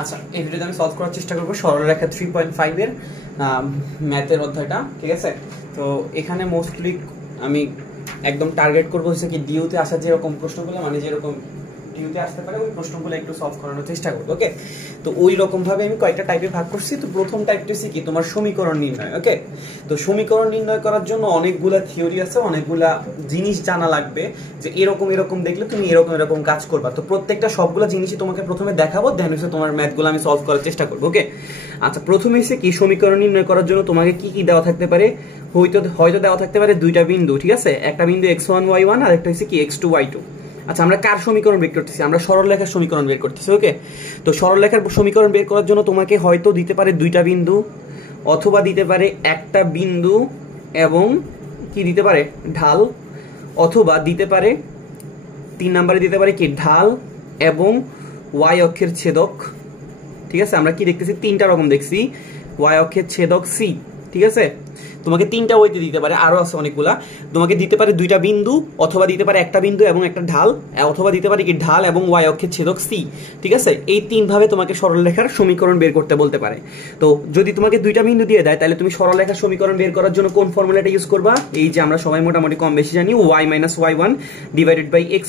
আচ্ছা, এই ভিডিওতে আমি সলভ করার চেষ্টা করবো সরলরেখা 3.5 এর ম্যাথের অধ্যায়টা, ঠিক আছে? তো এখানে মোস্টলি আমি একদম টার্গেট করবো হচ্ছে কি ডিউতে আসা যেরকম প্রশ্নগুলো, মানে যেরকম ডিউতে আসতে পারে ওই প্রশ্নগুলো একটু সলভ করানোর চেষ্টা করবো। ওকে, তো ওই রকম ভাবে আমি কয়েকটা টাইপে ভাগ করছি। তো প্রথম টাইপটা হচ্ছে কি তোমার সমীকরণ নির্ণয়। ওকে, তো সমীকরণ নির্ণয় করার জন্য অনেকগুলা থিওরি আছে, অনেকগুলা জিনিস জানা লাগবে যে এরকম এরকম দেখলে তুমি এরকম এরকম কাজ করবা। তো প্রত্যেকটা সবগুলা জিনিসই তোমাকে প্রথমে দেখাবো, দেন হচ্ছে তোমার ম্যাথগুলো আমি সলভ করার চেষ্টা করবো। ওকে, আচ্ছা, প্রথমে হচ্ছে কি সমীকরণ নির্ণয় করার জন্য তোমাকে কি কি দেওয়া থাকতে পারে? হয়তো দেওয়া থাকতে পারে দুইটা বিন্দু, ঠিক আছে? একটা বিন্দু x1 y1 আর একটা হচ্ছে কি x2 y2। আচ্ছা, আমরা কার সমীকরণ বের করতেছি? আমরা সরলরেখার সমীকরণ বের করতেছি। ওকে, তো সরলরেখার সমীকরণ বের করার জন্য তোমাকে হয়তো দিতে পারে দুইটা বিন্দু, অথবা দিতে পারে একটা বিন্দু এবং কি দিতে পারে ঢাল, অথবা দিতে পারে 3 নম্বরে দিতে পারে কি ঢাল এবং y অক্ষের ছেদক। ঠিক আছে, আমরা কি দেখতেছি? তিনটা রকম দেখছি, y অক্ষের ছেদক c। ঠিক আছে, তোমাকে তিনটা ওইতে দিতে পারে, আরো আছে অনেকগুলা। তোমাকে দিতে পারে দুইটা বিন্দু, অথবা দিতে পারে একটা বিন্দু এবং একটা ঢাল, অথবা দিতে পারে কি ঢাল এবং y অক্ষের ছেদক c। ঠিক আছে, এই তিন ভাবে তোমাকে সরলরেখার সমীকরণ বের করতে বলতে পারে। তো যদি তোমাকে দুইটা বিন্দু দিয়ে দেয়, তাহলে তুমি সরলরেখার সমীকরণ বের করার জন্য কোন ফর্মুলাটা ইউজ করবা? এই যে আমরা সবাই মোটামুটি কম বেশি জানি, y y1 divided by x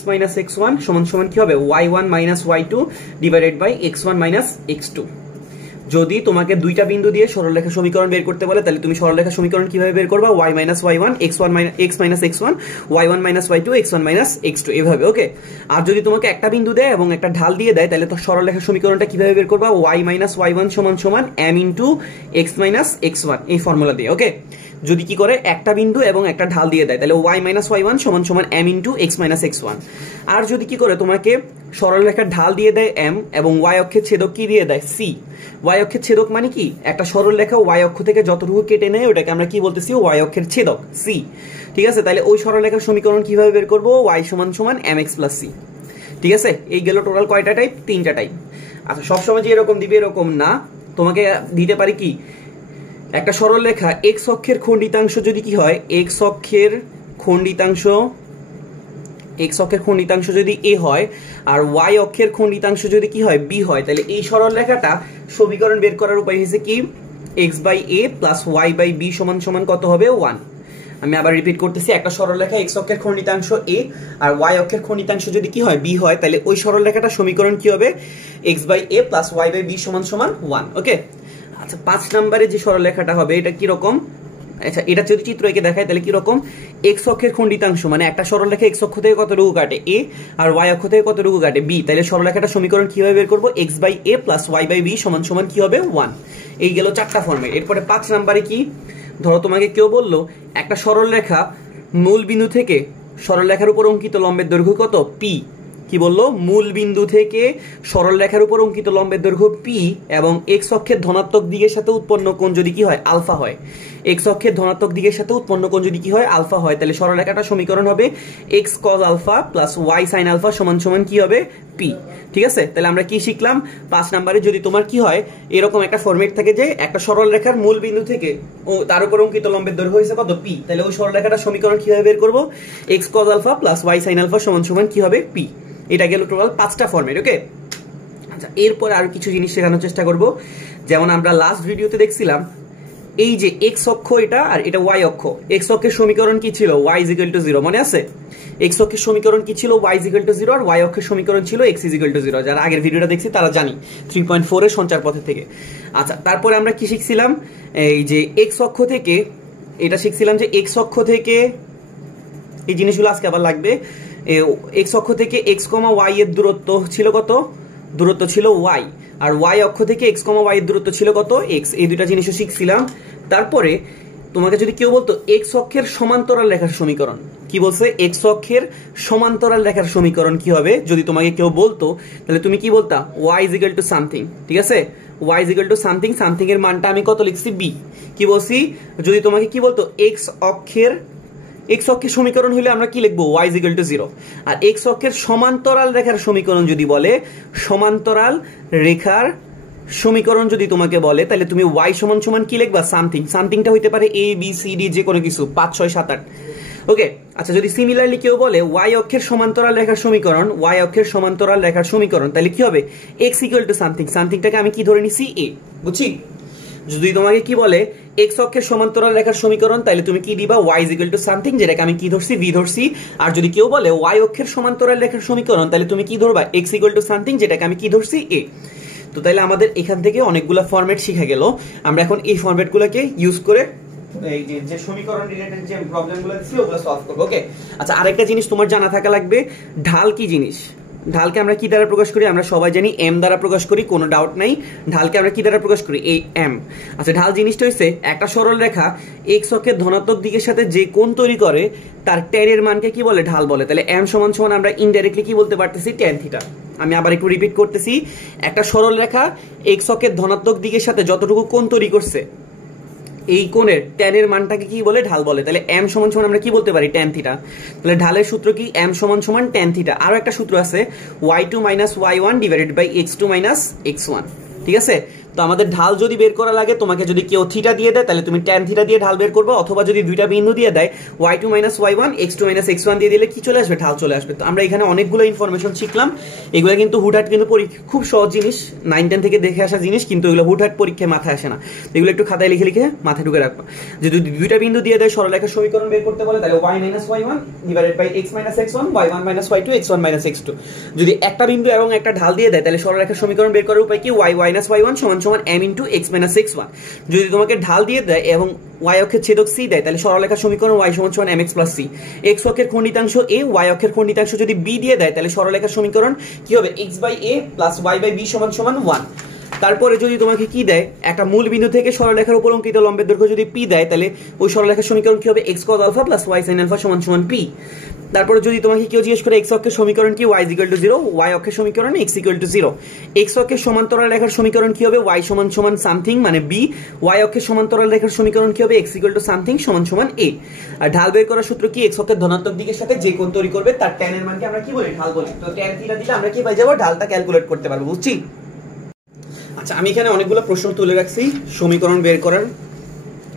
x1 সমান সমান কি হবে? y1 y2 divided by x1 x2। যদি তোমাকে দুইটা বিন্দু দিয়ে সরলরেখা সমীকরণ বের করতে বলে, তাহলে তুমি সরলরেখা সমীকরণ কিভাবে বের করবা? y y1 x1 x x1 y1 y2 x1 x2 এভাবে। ওকে, আর যদি তোমাকে একটা বিন্দু দেয় এবং একটা ঢাল দিয়ে দেয়, তাহলে তো সরলরেখা সমীকরণটা কিভাবে বের করবা? y y1 সমান সমান m ইনটু x x1 এই ফর্মুলা দিয়ে। ওকে, যদি কি করে একটা বিন্দু এবং একটা ঢাল দিয়ে দেয়, তাহলে y y1 সমান সমান m ইনটু x x1। আর যদি কি করে তোমাকে সরলরেখার ঢাল দিয়ে দেয় m এবং y অক্ষের ছেদক কি দিয়ে দেয়? c। y অক্ষের ছেদক মানে কি? একটা সরলরেখা y অক্ষ থেকে যতটুকু কেটে নেয় ওটাকে আমরা কি বলতেছি? y অক্ষের ছেদক c। ঠিক আছে, তাহলে ওই সরলরেখার সমীকরণ কিভাবে বের করব? y সমান সমান mx প্লাস c। ঠিক আছে, এই গেল টোটাল কয়টা টাইপ? তিনটা টাইপ। আচ্ছা, সবসময় যে এরকম দিবে এরকম না, তোমাকে দিতে পারি কি একটা সরলরেখা x অক্ষের খণ্ডিতাংশ যদি কি হয়? x অক্ষের খণ্ডিতাংশ যদি a হয় আর y অক্ষের খণ্ডিতাংশ যদি কি হয়? b হয়, তাহলে এই সরলরেখাটা সমীকরণ বের করার উপায় হচ্ছে কি x by a plus y by b সমান সমান কত হবে? 1। আমি আবার রিপিট করতেছি, একটা সরলরেখা x অক্ষের খণ্ডিতাংশ a আর y অক্ষের খণ্ডিতাংশ যদি কি হয়? b হয়, তাহলে ওই সরলরেখাটার সমীকরণ কি হবে? x by a plus y by b সমান সমান 1। ওকে, আচ্ছা, 5 নম্বরে যে সরলরেখাটা হবে এটা কি রকম? আচ্ছা, এটা যদি চিত্র এঁকে দেখায় তাহলে কি রকম? x অক্ষের খণ্ডিতাংশ মানে একটা সরলরেখা x অক্ষ থেকে কতটুকু কাটে? a আর y অক্ষ থেকে কতটুকু কাটে? b। তাহলে সরলরেখাটার সমীকরণ কিভাবে বের করব? x by a plus y by b সমান সমান কি হবে? 1। এই গেল চারটা ফর্মেট। এরপরে 5 নম্বরে কি? ধরো তোমাকে কেউ বললো একটা সরলরেখা মূল বিন্দু থেকে সরলরেখার উপর অঙ্কিত লম্বের দৈর্ঘ্য কত? p। কি বললো? মূল বিন্দু থেকে সরলরেখার উপর অঙ্কিত লম্বের দৈর্ঘ্য p এবং x অক্ষের ধনাত্মক দিকের সাথে উৎপন্ন কোণ যদি কি হয়? আলফা হয়। x অক্ষের ধনাত্মক দিকের সাথে উৎপন্ন কোণ যদি কি হয়? আলফা হয়, তাহলে সরলরেখাটার সমীকরণ হবে x cos alpha plus y sin alpha সমান সমান কি হবে? p। ঠিক আছে, তাহলে আমরা কি শিখলাম? 5 নম্বরে যদি তোমার কি হয় এরকম একটা ফরম্যাট থাকে যে একটা সরলরেখার মূল বিন্দু থেকে তার উপর অঙ্কিত লম্বের দৈর্ঘ্য হয়েছে কত? p, তাহলে ওই সরলরেখাটার সমীকরণ কিভাবে বের করব? x cos alpha plus y sin alpha সমান সমান কি হবে? p। এটা গেল টোটাল 5টা ফর্মেট। ওকে, আচ্ছা, এরপর আরো কিছু জিনিস শেখানোর চেষ্টা করব। যেমন আমরা লাস্ট ভিডিওতে দেখছিলাম এই যে x অক্ষ এটা আর এটা y অক্ষ। x অক্ষের সমীকরণ কি ছিল? y 0, মনে আছে? x অক্ষের সমীকরণ কি ছিল? y 0 আর y অক্ষের সমীকরণ ছিল x 0। যারা আগের ভিডিওটা দেখছি তারা জানি 3.4 এর সঞ্চার পথে থেকে। আচ্ছা, তারপরে আমরা কি শিখছিলাম? এই যে x অক্ষ থেকে এটা শিখছিলাম যে x অক্ষ থেকে এই জিনিসগুলো আজকে আবার লাগবে। x অক্ষ থেকে x, y এর দূরত্ব ছিল কত? দূরত্ব ছিল y। আর y অক্ষ থেকে x, y এর দূরত্ব ছিল কত? x। এই দুইটা জিনিসও শিখছিলাম। তারপরে তোমাকে যদি কেউ বলতো x অক্ষের সমান্তরাল রেখার সমীকরণ, কি বলছে? x অক্ষের সমান্তরাল রেখার সমীকরণ কি হবে? যদি তোমাকে কেউ বলতো তাহলে তুমি কি বলতা? y something. ঠিক আছে, y সামথিং, সামথিং এর মানটা আমি কত লিখছি? b। কি বলছি? যদি তোমাকে কি বলতো x অক্ষের সমীকরণ হলে আমরা কি লিখবো? y 0। আর x অক্ষের সমান্তরাল রেখার সমীকরণ যদি বলে, সমান্তরাল রেখার সমীকরণ যদি তোমাকে বলে, তাহলে তুমি y সমান সমান কি লিখবা? সামথিং। সামথিংটা হইতে পারে a b c d যে কোনো কিছু, 5 6 7 8। ওকে, আচ্ছা যদি সিমিলারলি কেউ বলে ওয়াই অক্ষের সমান্তরাল রেখার সমীকরণ, ওয়াই অক্ষের সমান্তরাল রেখার সমীকরণ, তাহলে কি হবে এক্স ইকুয়াল টু সামথিং, সামথিংটাকে আমি কি ধরে নিছি এ, বুঝছি। যদি তোমাকে কি বলে এক্স অক্ষের সমান্তরাল রেখার সমীকরণ, তাহলে তুমি কি দিবা ওয়াই ইকুয়াল টু সামথিং, যেটাকে আমি কি ধরছি ভি ধরছি। আর যদি কেউ বলে ওয়াই অক্ষের সমান্তরাল রেখার সমীকরণ, তাহলে তুমি কি ধরবা এক্স ইকুয়াল টু সামথিং, যেটাকে আমি কি ধরছি এ। তো তাহলে আমাদের এখান থেকে অনেকগুলো ফরম্যাট শিখা গেল। আমরা এখন এই ফরম্যাটগুলোকে ইউজ করে এই যে সমীকরণ রিলেটেড যে প্রবলেমগুলো দিছি ওগুলো সলভ করব। ওকে, আচ্ছা আরেকটা জিনিস তোমার জানা থাকা লাগবে, ঢাল কি জিনিস। ঢালকে আমরা কি দ্বারা প্রকাশ করি, আমরা সবাই জানি এম দ্বারা প্রকাশ করি, কোনো ডাউট নাই। ঢালকে আমরা কি দ্বারা প্রকাশ করি, এই এম। আচ্ছা ঢাল জিনিসটা হচ্ছে একটা সরল রেখা এক্স অক্ষের ধনাত্মক দিকের সাথে যে কোণ তৈরি করে তার ট্যান এর মানকে কি বলে, ঢাল বলে। তাহলে এম সমান সমান আমরা ইনডাইরেক্টলি কি বলতে পারতেছি, ট্যান থিটা। আমি আবার একটু রিপিট করতেছি, একটা সরল রেখা এক্স অক্ষের ধনাত্মক দিকের সাথে যতটুকু কোণ তৈরি করছে এই কোণের ট্যানের মানটাকে কি বলে, ঢাল বলে। তাহলে এম সমান সমান আমরা কি বলতে পারি, ট্যান থিটা। তাহলে ঢালের সূত্র কি, এম সমান সমান ট্যান থিটা। আরো একটা সূত্র আছে y2 minus y1 divided by x2 minus x1, ঠিক আছে। তো আমাদের ঢাল যদি বের করা লাগে, তোমাকে যদি কেউ থিটা দিয়ে দেয় তাহলে তুমি ট্যান থিটা দিয়ে ঢাল বের করবে, অথবা যদি দুইটা বিন্দু দিয়ে দেয় y2 minus y1 x2 minus x1 দিয়ে দিলে কি চলে আসবে, ঢাল চলে আসবে। তো আমরা এখানে অনেকগুলো ইনফরমেশন শিখলাম। এগুলো কিন্তু হুটহাট কিন্তু খুব সহজ জিনিস, 9-10 থেকে দেখে আসা জিনিস, কিন্তু এগুলো হুটহাট পরীক্ষায় মাথায় আসে না। এগুলো একটু খাতায় লিখে লিখে মাথায় ঢুকে রাখবা। যদি দুইটা বিন্দু দিয়ে দেয় সরলরেখার সমীকরণ বের করতে বলে, তাহলে y minus y1 divided by x minus x1 y1 minus y2 x1 minus x2। যদি একটা বিন্দু এবং একটা ঢাল দিয়ে দেয় তাহলে সরলরেখার সমীকরণ বের করার উপায় কি, y মাইনাস y1 সমান সমান m into x minus x1। যদি তোমাকে ঢাল দিয়ে দেয় এবং y অক্ষের ছেদক c দেয় তাহলে সরলরেখার সমীকরণ y সমান সমান mx প্লাস c। x অক্ষের খণ্ডিতাংশ a, y অক্ষের খণ্ডিতাংশ যদি b দিয়ে দেয় তাহলে সরলরেখার সমীকরণ কি হবে, x by a plus y by b সমান সমান 1। তারপরে যদি তোমাকে কি দেয়, একটা মূল বিন্দু থেকে সরলরেখার উপর অঙ্কিত লম্বের দৈর্ঘ্য যদি p দেয় তাহলে ওই সরলরেখার সমীকরণ কি হবে, x cos alpha plus y sin alpha সমান সমান p। তারপরে যদি তোমাকে কেউ জিজ্ঞেস করে x অক্ষের সমীকরণ কি, y ইকুয়াল টু 0, y অক্ষের সমীকরণ x ইকুয়াল টু 0। x অক্ষের সমান্তরাল রেখার সমীকরণ কি হবে, y সমান সমান সামথিং মানে b। y অক্ষের সমান্তরাল রেখার সমীকরণ কি হবে, x ইকুয়াল টু সামথিং সমান সমান a। আর ঢাল বের করার সূত্র কি, x অক্ষের ধনাত্মক দিকের সাথে যে কোণ তৈরি করবে তার tan এর মানকে আমরা কি বলি, ঢাল বলি। তো tan থিটা দিলে আমরা কি পাই যাব, ঢালটা ক্যালকুলেট করতে পারবো, বুঝছি। আচ্ছা আমি এখানে অনেকগুলো প্রশ্ন তুলে রাখছি সমীকরণ বের করার,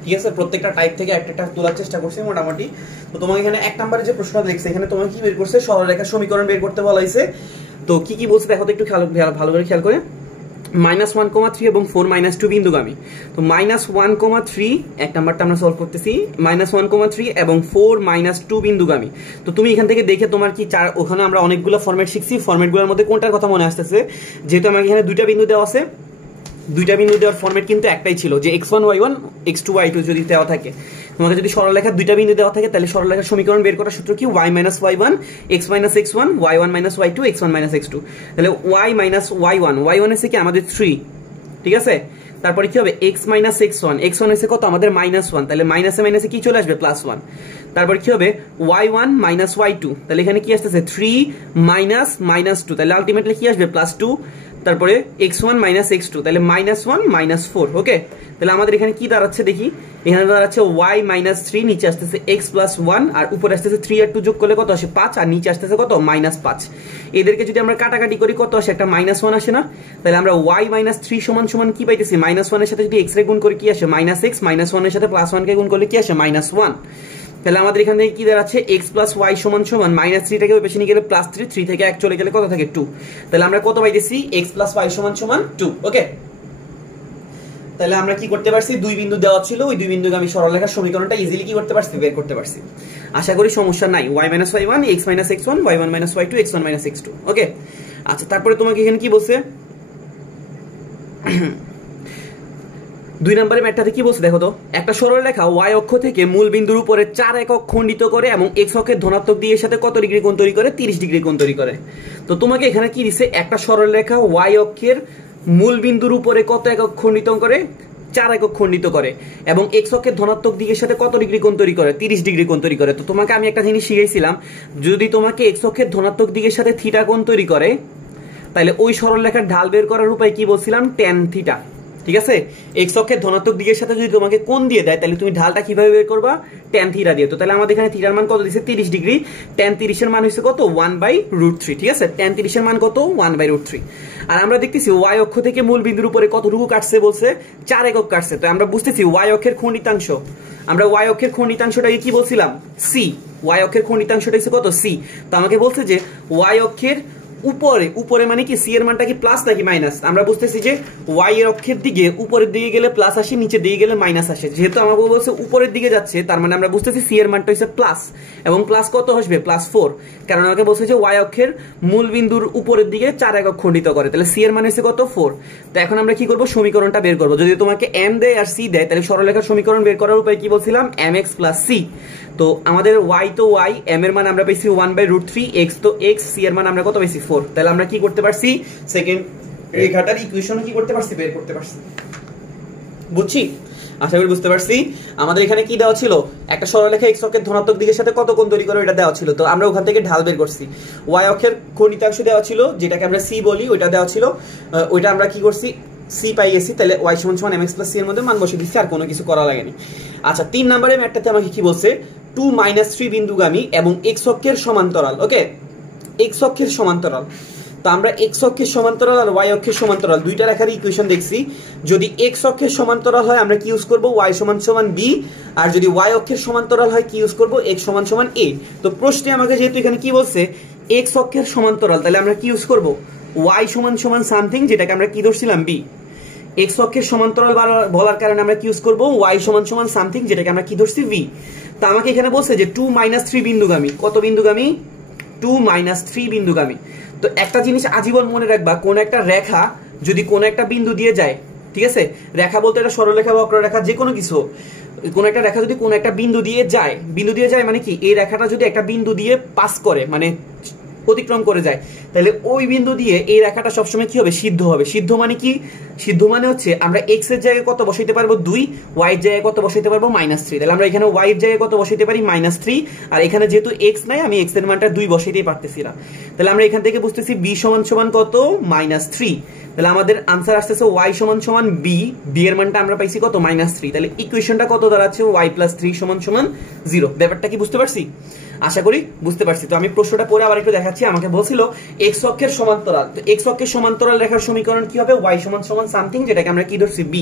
ঠিক আছে। প্রত্যেকটা টাইপ থেকে একটা তোলার চেষ্টা করছি মোটামুটি। তো তোমাকে এখানে 1 নম্বরে যে প্রশ্নটা দেখছে, এখানে তোমাকে কি বের করছে, সরলরেখার সমীকরণ বের করতে বলা হয়েছে। তো কি কি বলছে দেখো তো একটু ভালো করে খেয়াল করে। -1,3 এবং 4-2 বিন্দুগামী। তো -1,3 এক নাম্বারটা আমরা সলভ করতেছি, -1,3 এবং 4-2 বিন্দুগামী। তো তুমি এখান থেকে দেখে তোমার কি ওখানে আমরা অনেকগুলো ফরম্যাট শিখছি, ফরম্যাটগুলোর মধ্যে কোনটার কথা মনে আসতেছে, যেহেতু আমাকে এখানে দুইটা বিন্দু দেওয়া আছে, দুইটা বিন্দু দেওয়ার ফরম্যাট কিন্তু একটাই ছিল যে x1 y1 x2 y2 যদি দেওয়া থাকে, তোমাকে যদি সরলরেখার দুইটা বিন্দু দেওয়া থাকে তাহলে সরলরেখার সমীকরণ বের করার সূত্র কি, y minus y1 x minus x1 y1 minus y2 x1 minus x2। তাহলে y মাইনাস y1, y1 এসে কি আমাদের 3, ঠিক আছে। তারপরে কি হবে x মাইনাস x1, x1 এসে কত আমাদের -1, তাহলে মাইনাসে মাইনাসে কি চলে আসবে, +1। তারপর কি হবে y1 মাইনাস y2, তাহলে এখানে কি আসতেছে 3 মাইনাস -2, তাহলে আলটিমেটলি কি আসবে +2। তারপরে x1 মাইনাস x2, তাহলে -1 -4। ওকে, তাহলে আমাদের এখানে কি দাঁড়াচ্ছে দেখি, এখানে দাঁড়াচ্ছে y মাইনাস 3, নিচে আসতেছে x প্লাস 1, আর উপরে আসতেছে 3 আর 2 যোগ করলে কত আসে 5, আর নিচে আসতেছে কত -5। এদেরকে যদি আমরা কাটাকাটি করি কত আসে, একটা -1 আসে না। তাহলে আমরা y মাইনাস 3 সমান সমান কি পাইতেছি, -1 এর সাথে যদি x রে গুণ করি কি আসে -x, -1 এর সাথে +1 কে গুণ করলে কি আসে -1। তাহলে আমাদের এখান থেকে কি দাঁড়াচ্ছে, x প্লাস y সমান সমান -3 টাকে পেছনে নিয়ে গেলে +3, 3 থেকে 1 চলে গেলে কত থাকে 2। তাহলে আমরা কত পাইতেছি, x প্লাস y সমান সমান 2। ওকে, তাহলে আমরা কি করতে পারছি, দুই বিন্দু দেওয়া ছিল, ওই দুই বিন্দুগামী সরলরেখার সমীকরণটা ইজিলি কি করতে পারছি, বের করতে পারছি। আশা করি সমস্যা নাই। y minus y1 x minus x1 y1 minus y2 x1 minus x2। ওকে, আচ্ছা তারপরে তোমাকে এখানে কি বলছে, 2 নম্বরের ম্যাথটাতে কি বলছে দেখো তো, একটা সরলরেখা y অক্ষ থেকে মূল বিন্দুর উপরে 4 একক খণ্ডিত করে এবং x অক্ষের ধনাত্মক দিকের সাথে কত ডিগ্রি কোণ তৈরি করে, 30 ডিগ্রি কোণ তৈরি করে। তো তোমাকে এখানে কি দিছে, একটা সরলরেখা y অক্ষের মূল বিন্দুর উপরে কত একক খণ্ডিত করে, 4 একক খণ্ডিত করে, এবং x অক্ষের ধনাত্মক দিকের সাথে কত ডিগ্রি কোণ তৈরি করে, 30 ডিগ্রি কোণ তৈরি করে। তো তোমাকে আমি একটা জিনিস শিখাইছিলাম, যদি তোমাকে x অক্ষের ধনাত্মক দিকের সাথে থিটা কোণ তৈরি করে তাহলে ওই সরলরেখার ঢাল বের করার উপায় কি বলছিলাম, tan থিটা, ঠিক আছে। x অক্ষের ধনাত্মক দিকের সাথে যদি তোমাকে কোণ দিয়ে দেয় তাহলে তুমি ঢালটা কিভাবে বের করবা, tan থিটা দিয়ে। তো তাহলে আমাদের এখানে থিটার মান কত দিয়েছে, 30 ডিগ্রি, tan 30 এর মান হচ্ছে কত, 1/√3, ঠিক আছে। tan 30 এর মান কত, 1/√3। আর আমরা দেখতেছি y অক্ষ থেকে মূল বিন্দুর উপরে কতটুকু কাটছে বলছে, 4 একক কাটছে। তো আমরা বুঝতেছি y অক্ষের খণ্ডিতাংশ, আমরা y অক্ষের খণ্ডিতাংশটাকে কি বলছিলাম, c, ওয়াই অক্ষের খণ্ডিতাংশটা হচ্ছে কত সি। তো আমাকে বলছে যে ওয়াই অক্ষের উপরে, উপরে মানে কি সি এর মানটা কি প্লাস নাকি মাইনাস? আমরা বুঝতেছি যে ওয়াই এর অক্ষের দিকে উপরের দিকে গেলে প্লাস আসে, নিচের দিকে গেলে মাইনাস আসে। যেহেতু আমাকে বলছে উপরের দিকে যাচ্ছে, তার মানে আমরা বুঝতেছি সি এর মানটা হচ্ছে প্লাস, এবং প্লাস কত আসবে? +4, কারণ আমাকে বলছে যে ওয়াই অক্ষের মূল বিন্দুর উপরের দিকে 4 একক খণ্ডিত করে, তাহলে সি এর মান হচ্ছে কত? 4। তো এখন আমরা কি করব? সমীকরণটা বের করব। যদি তোমাকে এম দেয় আর সি দেয়, তাহলে সরলরেখার সমীকরণ বের করার উপায় কি বলছিলাম? mx + c। তো আমাদের y তো y, m এর মান আমরা পাইছি 1/√3, x তো x, c এর মান আমরা কত পাইছি? 4। তাহলে আমরা কি করতে পারছি? সেকেন্ড রেখাটার ইকুয়েশন কি করতে পারছি? বের করতে পারছি। বুঝছি? আশা করি বুঝতে পারছি। আমাদের এখানে কি দেওয়া ছিল? একটা সরলরেখা x অক্ষের ধনাত্মক দিকের সাথে কত কোণ তৈরি করে এটা দেওয়া ছিল। তো আমরা ওখান থেকে ঢাল বের করছি। y অক্ষের খণ্ডিতাংশ দেওয়া ছিল, যেটাকে আমরা c বলি, ওইটা দেওয়া ছিল। ওইটা আমরা কি করছি? c পাই গেছি। তাহলে y = mx + c এর মধ্যে মান বসিয়ে দিচ্ছি, আর কোনো কিছু করা লাগেনি। আচ্ছা, 3 নম্বরের ম্যাথটাতে আমাকে কি বলছে? 2 - 3 বিন্দুগামী এবং x অক্ষের সমান্তরাল। ওকে, x অক্ষের সমান্তরাল। তো আমরা x অক্ষের সমান্তরাল আর y অক্ষের সমান্তরাল দুইটা রেখার ইকুয়েশন দেখছি। যদি x অক্ষের সমান্তরাল হয় আমরা কি ইউজ করব? y = b, আর যদি y অক্ষের সমান্তরাল হয় কি ইউজ করব? x = a। তো প্রশ্নে আমাকে যেহেতু এখানে কি বলছে x অক্ষের সমান্তরাল, তাহলে আমরা কি ইউজ করব? y = সামথিং, যেটাকে আমরা কি ধরছিলাম? b। x অক্ষের সমান্তরাল বলার কারণে আমরা কি ইউজ করব? y = সামথিং, যেটাকে আমরা কি ধরছি? v। তো আমাকে এখানে বলছে যে 2 - 3 বিন্দুগামী। কত বিন্দুগামী? 2 - 3 বিন্দুগামী। তো একটা জিনিস আজীবন মনে রাখবা, কোন একটা রেখা যদি কোন একটা বিন্দু দিয়ে যায়, ঠিক আছে? রেখা বলতে এটা সরলরেখা, বক্ররেখা, যে কোনো কিছু। কোন একটা রেখা যদি কোন একটা বিন্দু দিয়ে যায়, বিন্দু দিয়ে যায় মানে কি? এই রেখাটা যদি একটা বিন্দু দিয়ে পাস করে, মানে অতিক্রম করে যায়, তাহলে ওই বিন্দু দিয়ে এই রেখাটা সবসময় কি হবে? সিদ্ধ হবে। সিদ্ধ মানে কি? সিদ্ধ মানে হচ্ছে আমরা x এর জায়গায় কত বসাইতে পারবো? 2, y এর জায়গায় কত বসাইতে পারবো? -3। তাহলে আমরা এখানে y এর জায়গায় কত বসাইতে পারি? -3। আর এখানে যেহেতু x নাই, আমি x এর মানটা 2 বসাইতেই পারতেছি না। তাহলে আমরা এখান থেকে বুঝতেছি b = কত? -3। তাহলে আমাদের आंसर আসছে y = b। b এর মানটা আমরা পাইছি কত? -3। তাহলে ইকুয়েশনটা কত দাঁড়াচ্ছে? y + 3 = 0। ব্যাপারটা কি বুঝতে পারছি? আশা করি বুঝতে পারছি। তো আমি প্রশ্নটা পড়ে আবার একটু দেখাচ্ছি। আমাকে বলছিল x অক্ষের সমান্তরাল। তো x অক্ষের সমান্তরাল রেখার সমীকরণ কি হবে? y = সামথিং, যেটাকে আমরা কি ধরছি? b।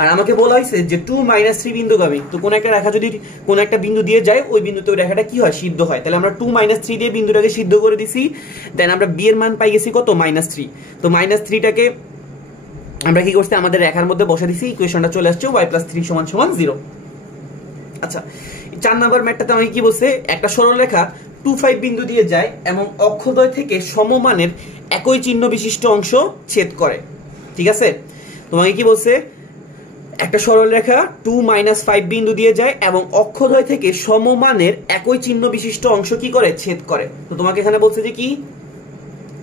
আর আমাকে বলা হয়েছে যে 2 - 3 বিন্দুগামী। তো কোন একটা রেখা যদি কোন একটা বিন্দু দিয়ে যায়, ওই বিন্দুতে ওই রেখাটা কি হয়? সিদ্ধ হয়। তাহলে আমরা 2 - 3 দিয়ে বিন্দুটাকে সিদ্ধ করে দিছি। দেন আমরা b এর মান পাই গেছি কত? -3। তো -3টাকে আমরা কি করছি? আমাদের রেখার মধ্যে বসে দিছি। ইকুয়েশনটা চলে আসছে y + 3 = 0। আচ্ছা, 4 নাম্বার ম্যাথটাতে আমাকে কি বলছে? একটা সরলরেখা 2, 5 বিন্দু দিয়ে যায় এবং অক্ষদ্বয় থেকে সমমানের একই চিহ্ন বিশিষ্ট অংশ ছেদ করে। ঠিক আছে? তোমাকে কি বলছে? একটা সরলরেখা 2 - 5 বিন্দু দিয়ে যায় এবং অক্ষদ্বয় থেকে সমমানের একই চিহ্ন বিশিষ্ট অংশ কি করে? ছেদ করে। তো তোমাকে এখানে বলছে যে কি?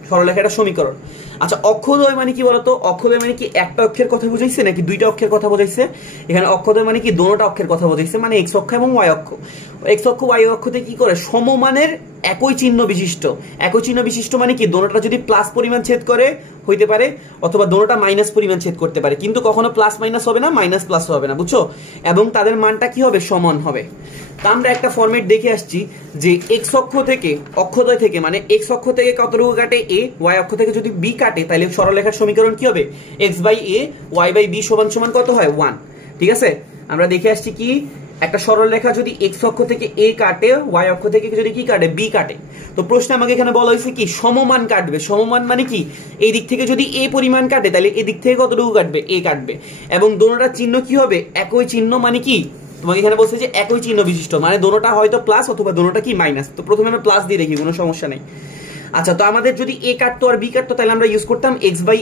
সরলরেখাটা সমীকরণ। আচ্ছা, অক্ষদ্বয় মানে কি বলতো? অক্ষদ্বয় মানে কি একটা অক্ষের কথা বুঝাইছে নাকি দুইটা অক্ষের কথা বুঝাইছে? এখানে অক্ষদ্বয় মানে কি দোনোটা অক্ষের কথা বুঝাইছে, মানে x অক্ষ এবং y অক্ষ। x অক্ষ y অক্ষতে কি করে? সমমানের একই চিহ্ন বিশিষ্ট। একই চিহ্ন বিশিষ্ট মানে কি? দোনোটা যদি প্লাস পরিমাণ ছেদ করে হইতে পারে, অথবা দোনোটা মাইনাস পরিমাণ ছেদ করতে পারে, কিন্তু কখনো প্লাস মাইনাস হবে না, মাইনাস প্লাস হবে না, বুঝছো? এবং তাদের মানটা কি হবে? সমান হবে। তা আমরা একটা ফরম্যাট দেখে আসছি যে x অক্ষ থেকে, অক্ষদ্বয় থেকে, মানে x অক্ষ থেকে কতটুকু কাটে? a, y অক্ষ থেকে যদি b কাটে, তাহলে সরলরেখার সমীকরণ কি হবে? x/a y/b = কত হয়? 1। ঠিক আছে? আমরা দেখে আসছি কি একটা সরলরেখা যদি x অক্ষ থেকে a কাটে, y অক্ষ থেকে যদি কি কাটে? b কাটে। তো প্রশ্নে আমাকে এখানে বলা হয়েছে কি সমমান কাটবে। সমমান মানে কি? এই দিক থেকে যদি a পরিমাণ কাটে, তাহলে এই দিক থেকে কতটুকু কাটবে? a কাটবে। এবং দোনোটার চিহ্ন কি হবে? একই চিহ্ন। মানে কি? তোমাকে এখানে বলছে যে একই চিহ্ন বিশিষ্ট, মানে দোনোটা হয়তো প্লাস অথবা দোনোটা কি মাইনাস। তো প্রথমে আমরা প্লাস দিয়ে দেখি, কোনো সমস্যা নেই। আচ্ছা, তো আমাদের যদি a কাটতো আর b কাটতো, তাহলে আমরা ইউজ করতাম x/a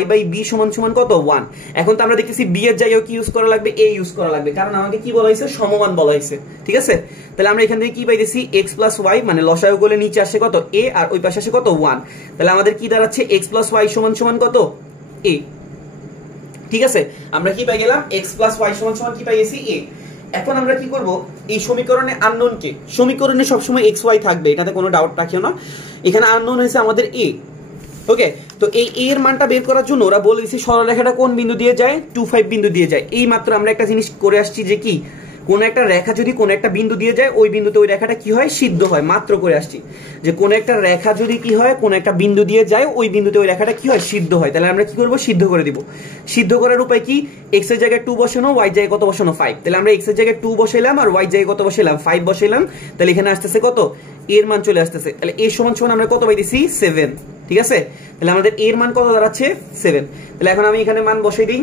y/b = কত? 1। এখন তো আমরা দেখতেছি b এর জায়গায় কি ইউজ করা লাগবে? a ইউজ করা লাগবে, কারণ আমাকে কি বলা হয়েছে? সমমান বলা হয়েছে। ঠিক আছে? তাহলে আমরা এখান থেকে কি পাইতেছি? x + y, মানে লসাগু করলে নিচে আসে কত? a, আর ওই পাশে আসে কত? 1। তাহলে আমাদের কি দাঁড়াচ্ছে? x + y = কত? a। ঠিক আছে? আমরা কি পাই গেলাম? x + y = কি পাই গেছি? a। এখন আমরা কি করব? এই সমীকরণে আননোন কে, সমীকরণে সবসময় x y থাকবে, এটাতে কোনো ডাউট রাখিও না। এখানে আননোন হয়েছে আমাদের a। ওকে, তো এই a এর মানটা বের করার জন্য ওরা বলে দিয়েছে সরলরেখাটা কোন বিন্দু দিয়ে যায়? 2, 5 বিন্দু দিয়ে যায়। এই মাত্র আমরা একটা জিনিস করে আসছি যে কি কোন একটা রেখা যদি কোন একটা বিন্দু দিয়ে যায় ওই বিন্দুতে ওই রেখাটা কি হয় সিদ্ধ হয় মাত্র করে আসছি যে কোন একটা রেখা যদি কি হয় কোন একটা বিন্দু দিয়ে যায় ওই বিন্দুতে ওই রেখাটা কি হয় সিদ্ধ হয় তাহলে আমরা কি করব সিদ্ধ করে দিব সিদ্ধ করার উপায় কি x এর জায়গায় 2 বসানো y জায়গায় কত বসানো 5 তাহলে আমরা x এর জায়গায় 2 বসাইলাম আর y জায়গায় কত বসাইলাম 5 বসাইলাম তাহলে এখানে আসতেছে কত এর মান চলে আসতেছে তাহলে a সমান সমান আমরা কত পাইতেছি 7 ঠিক আছে তাহলে আমাদের এর মান কত দাঁড়াচ্ছে 7 তাহলে এখন আমি এখানে মান বসাই দিই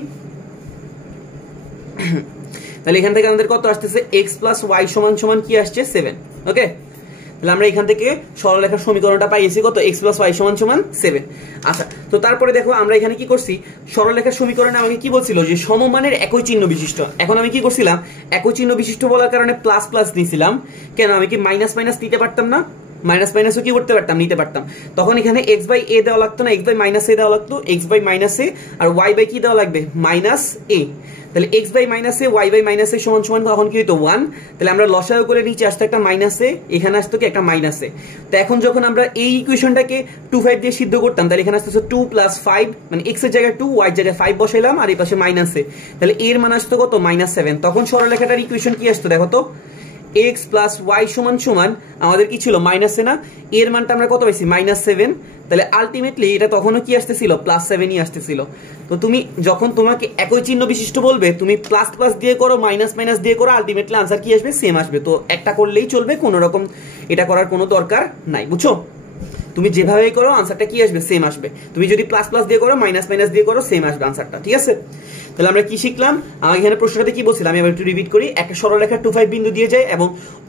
তাহলে এখান থেকে আমাদের কত আসতেছে x + y সমান সমান কি আসছে 7 ওকে তাহলে আমরা এখান থেকে সরলরেখার সমীকরণটা পাইছি কত x + y সমান সমান 7 আচ্ছা তো তারপরে দেখো আমরা এখানে কি করছি সরলরেখার সমীকরণে আমাকে কি বলছিল যে সমমানের একই চিহ্ন বিশিষ্ট এখন আমি কি করছিলাম একই চিহ্ন বিশিষ্ট বলার কারণে প্লাস প্লাস নিছিলাম কেন আমি কি মাইনাস মাইনাস নিতে পারতাম না মাইনাস মাইনাসও কি করতে পারতাম নিতে পারতাম তখন এখানে x/a দেওয়া লাগতো না x/-a দেওয়া লাগতো x/-a আর y/ কি দেওয়া লাগবে -a তাহলে x/-a y/-a সমান সমান তখন কি হইতো 1 তাহলে আমরা লসাগু করে নিচে আসতো একটা -a এখানে আসতো কি একটা -a তো এখন যখন আমরা এই ইকুয়েশনটাকে 2 5 দিয়ে সিদ্ধ করতাম তাহলে এখানে আসতো 2 + 5 মানে x এর জায়গায় 2 y এর জায়গায় 5 বসাইলাম আর এই পাশে -a তাহলে এর মান আসতো কত -7 তখন সরলরেখাটার ইকুয়েশন কি আসতো দেখো তো x + y সমান সমান আমাদের কি ছিল -a না এর মানটা আমরা কত পাইছি -7 তাহলে আলটিমেটলি এটা তখনও কি আসতেছিল +7ই আসতেছিল তো তুমি যখন তোমাকে একই চিহ্ন বিশিষ্ট বলবে তুমি প্লাস প্লাস দিয়ে করো মাইনাস মাইনাস দিয়ে করো আলটিমেটলি आंसर কি আসবে সেম আসবে তো একটা করলেই চলবে কোনো রকম এটা করার কোনো দরকার নাই বুঝছো তুমি যেভাবেই করো आंसरটা কি আসবে সেম আসবে তুমি যদি প্লাস প্লাস দিয়ে করো মাইনাস মাইনাস দিয়ে করো সেম আসবে आंसरটা ঠিক আছে তাহলে আমরা কি শিখলাম আমি এখানে প্রশ্নটাতে কি বলছিলাম আমি আবার একটু রিপিট করি একটা সরলরেখা 2 5 বিন্দু দিয়ে যায় এবং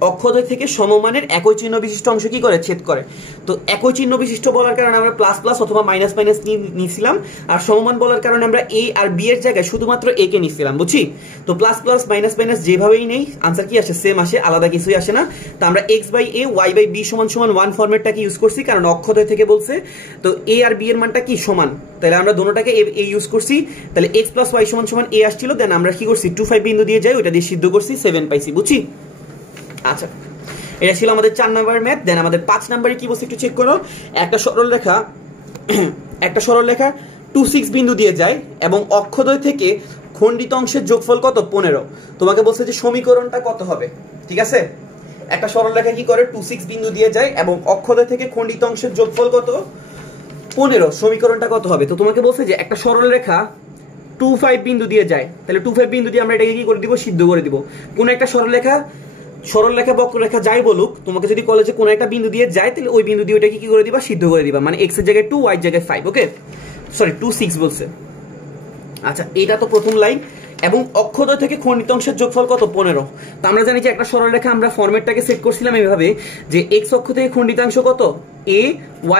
অক্ষদ্বয় থেকে সমমানের একই চিহ্ন বিশিষ্ট অংশ কি করে ছেদ করে তো একই চিহ্ন বিশিষ্ট বলার কারণে আমরা প্লাস প্লাস অথবা মাইনাস মাইনাস নিছিলাম আর সমমান বলার কারণে আমরা a আর b এর জায়গায় শুধুমাত্র a কে নিছিলাম বুঝছি তো প্লাস প্লাস মাইনাস মাইনাস যেভাবেই নেই आंसर কি আসে সেম আসে আলাদা কিছুই আসে না তো আমরা x/a y/b সমান সমান 1 ফরম্যাটটাকে ইউজ করছি কারণ অক্ষদ্বয় থেকে বলছে তো a আর b এর মানটা কি সমান তাহলে আমরা দুটোটাকে a ইউজ করছি তাহলে x + y সমান সমান a আসছিল দেন আমরা কি করছি 2 5 বিন্দু দিয়ে যাই ওটা দিয়ে সিদ্ধ করছি 7 পাইছি বুঝছি আচ্ছা এটা ছিল আমাদের 4 নাম্বারের ম্যাথ দেন আমাদের 5 নম্বরে কি বলছে একটু চেক করো একটা সরলরেখা 2 6 বিন্দু দিয়ে যায় এবং অক্ষদ্বয় থেকে খণ্ডিত অংশের যোগফল কত 15 তোমাকে বলছে যে সমীকরণটা কত হবে ঠিক আছে একটা সরলরেখা কি করে 2 6 বিন্দু দিয়ে যায় এবং অক্ষদ্বয় থেকে খণ্ডিত অংশের যোগফল কত 15 সমীকরণটা কত হবে তো তোমাকে বলছে যে একটা সরলরেখা 2 5 বিন্দু দিয়ে যায় তাহলে 2 5 বিন্দু দিয়ে আমরা এটাকে কি করে দিব সিদ্ধ করে দিব কোন একটা সরলরেখা বক্ররেখা যাই বলুক তোমাকে যদি কলেজে কোন একটা বিন্দু দিয়ে যায় তাহলে ওই বিন্দু দিয়ে ওটাকে কি করে দিবা সিদ্ধ করে দিবা মানে x এর জায়গায় 2 y এর জায়গায় 5 ওকে সরি 2 6 বলছে আচ্ছা এটা তো প্রথম লাইন এবং অক্ষদ্বয় থেকে খণ্ডিত অংশের যোগফল কত 15 তো আমরা জানি যে একটা সরলরেখা আমরা ফরম্যাটটাকে সেট করছিলাম এইভাবে যে x অক্ষ থেকে খণ্ডিতাংশ কত a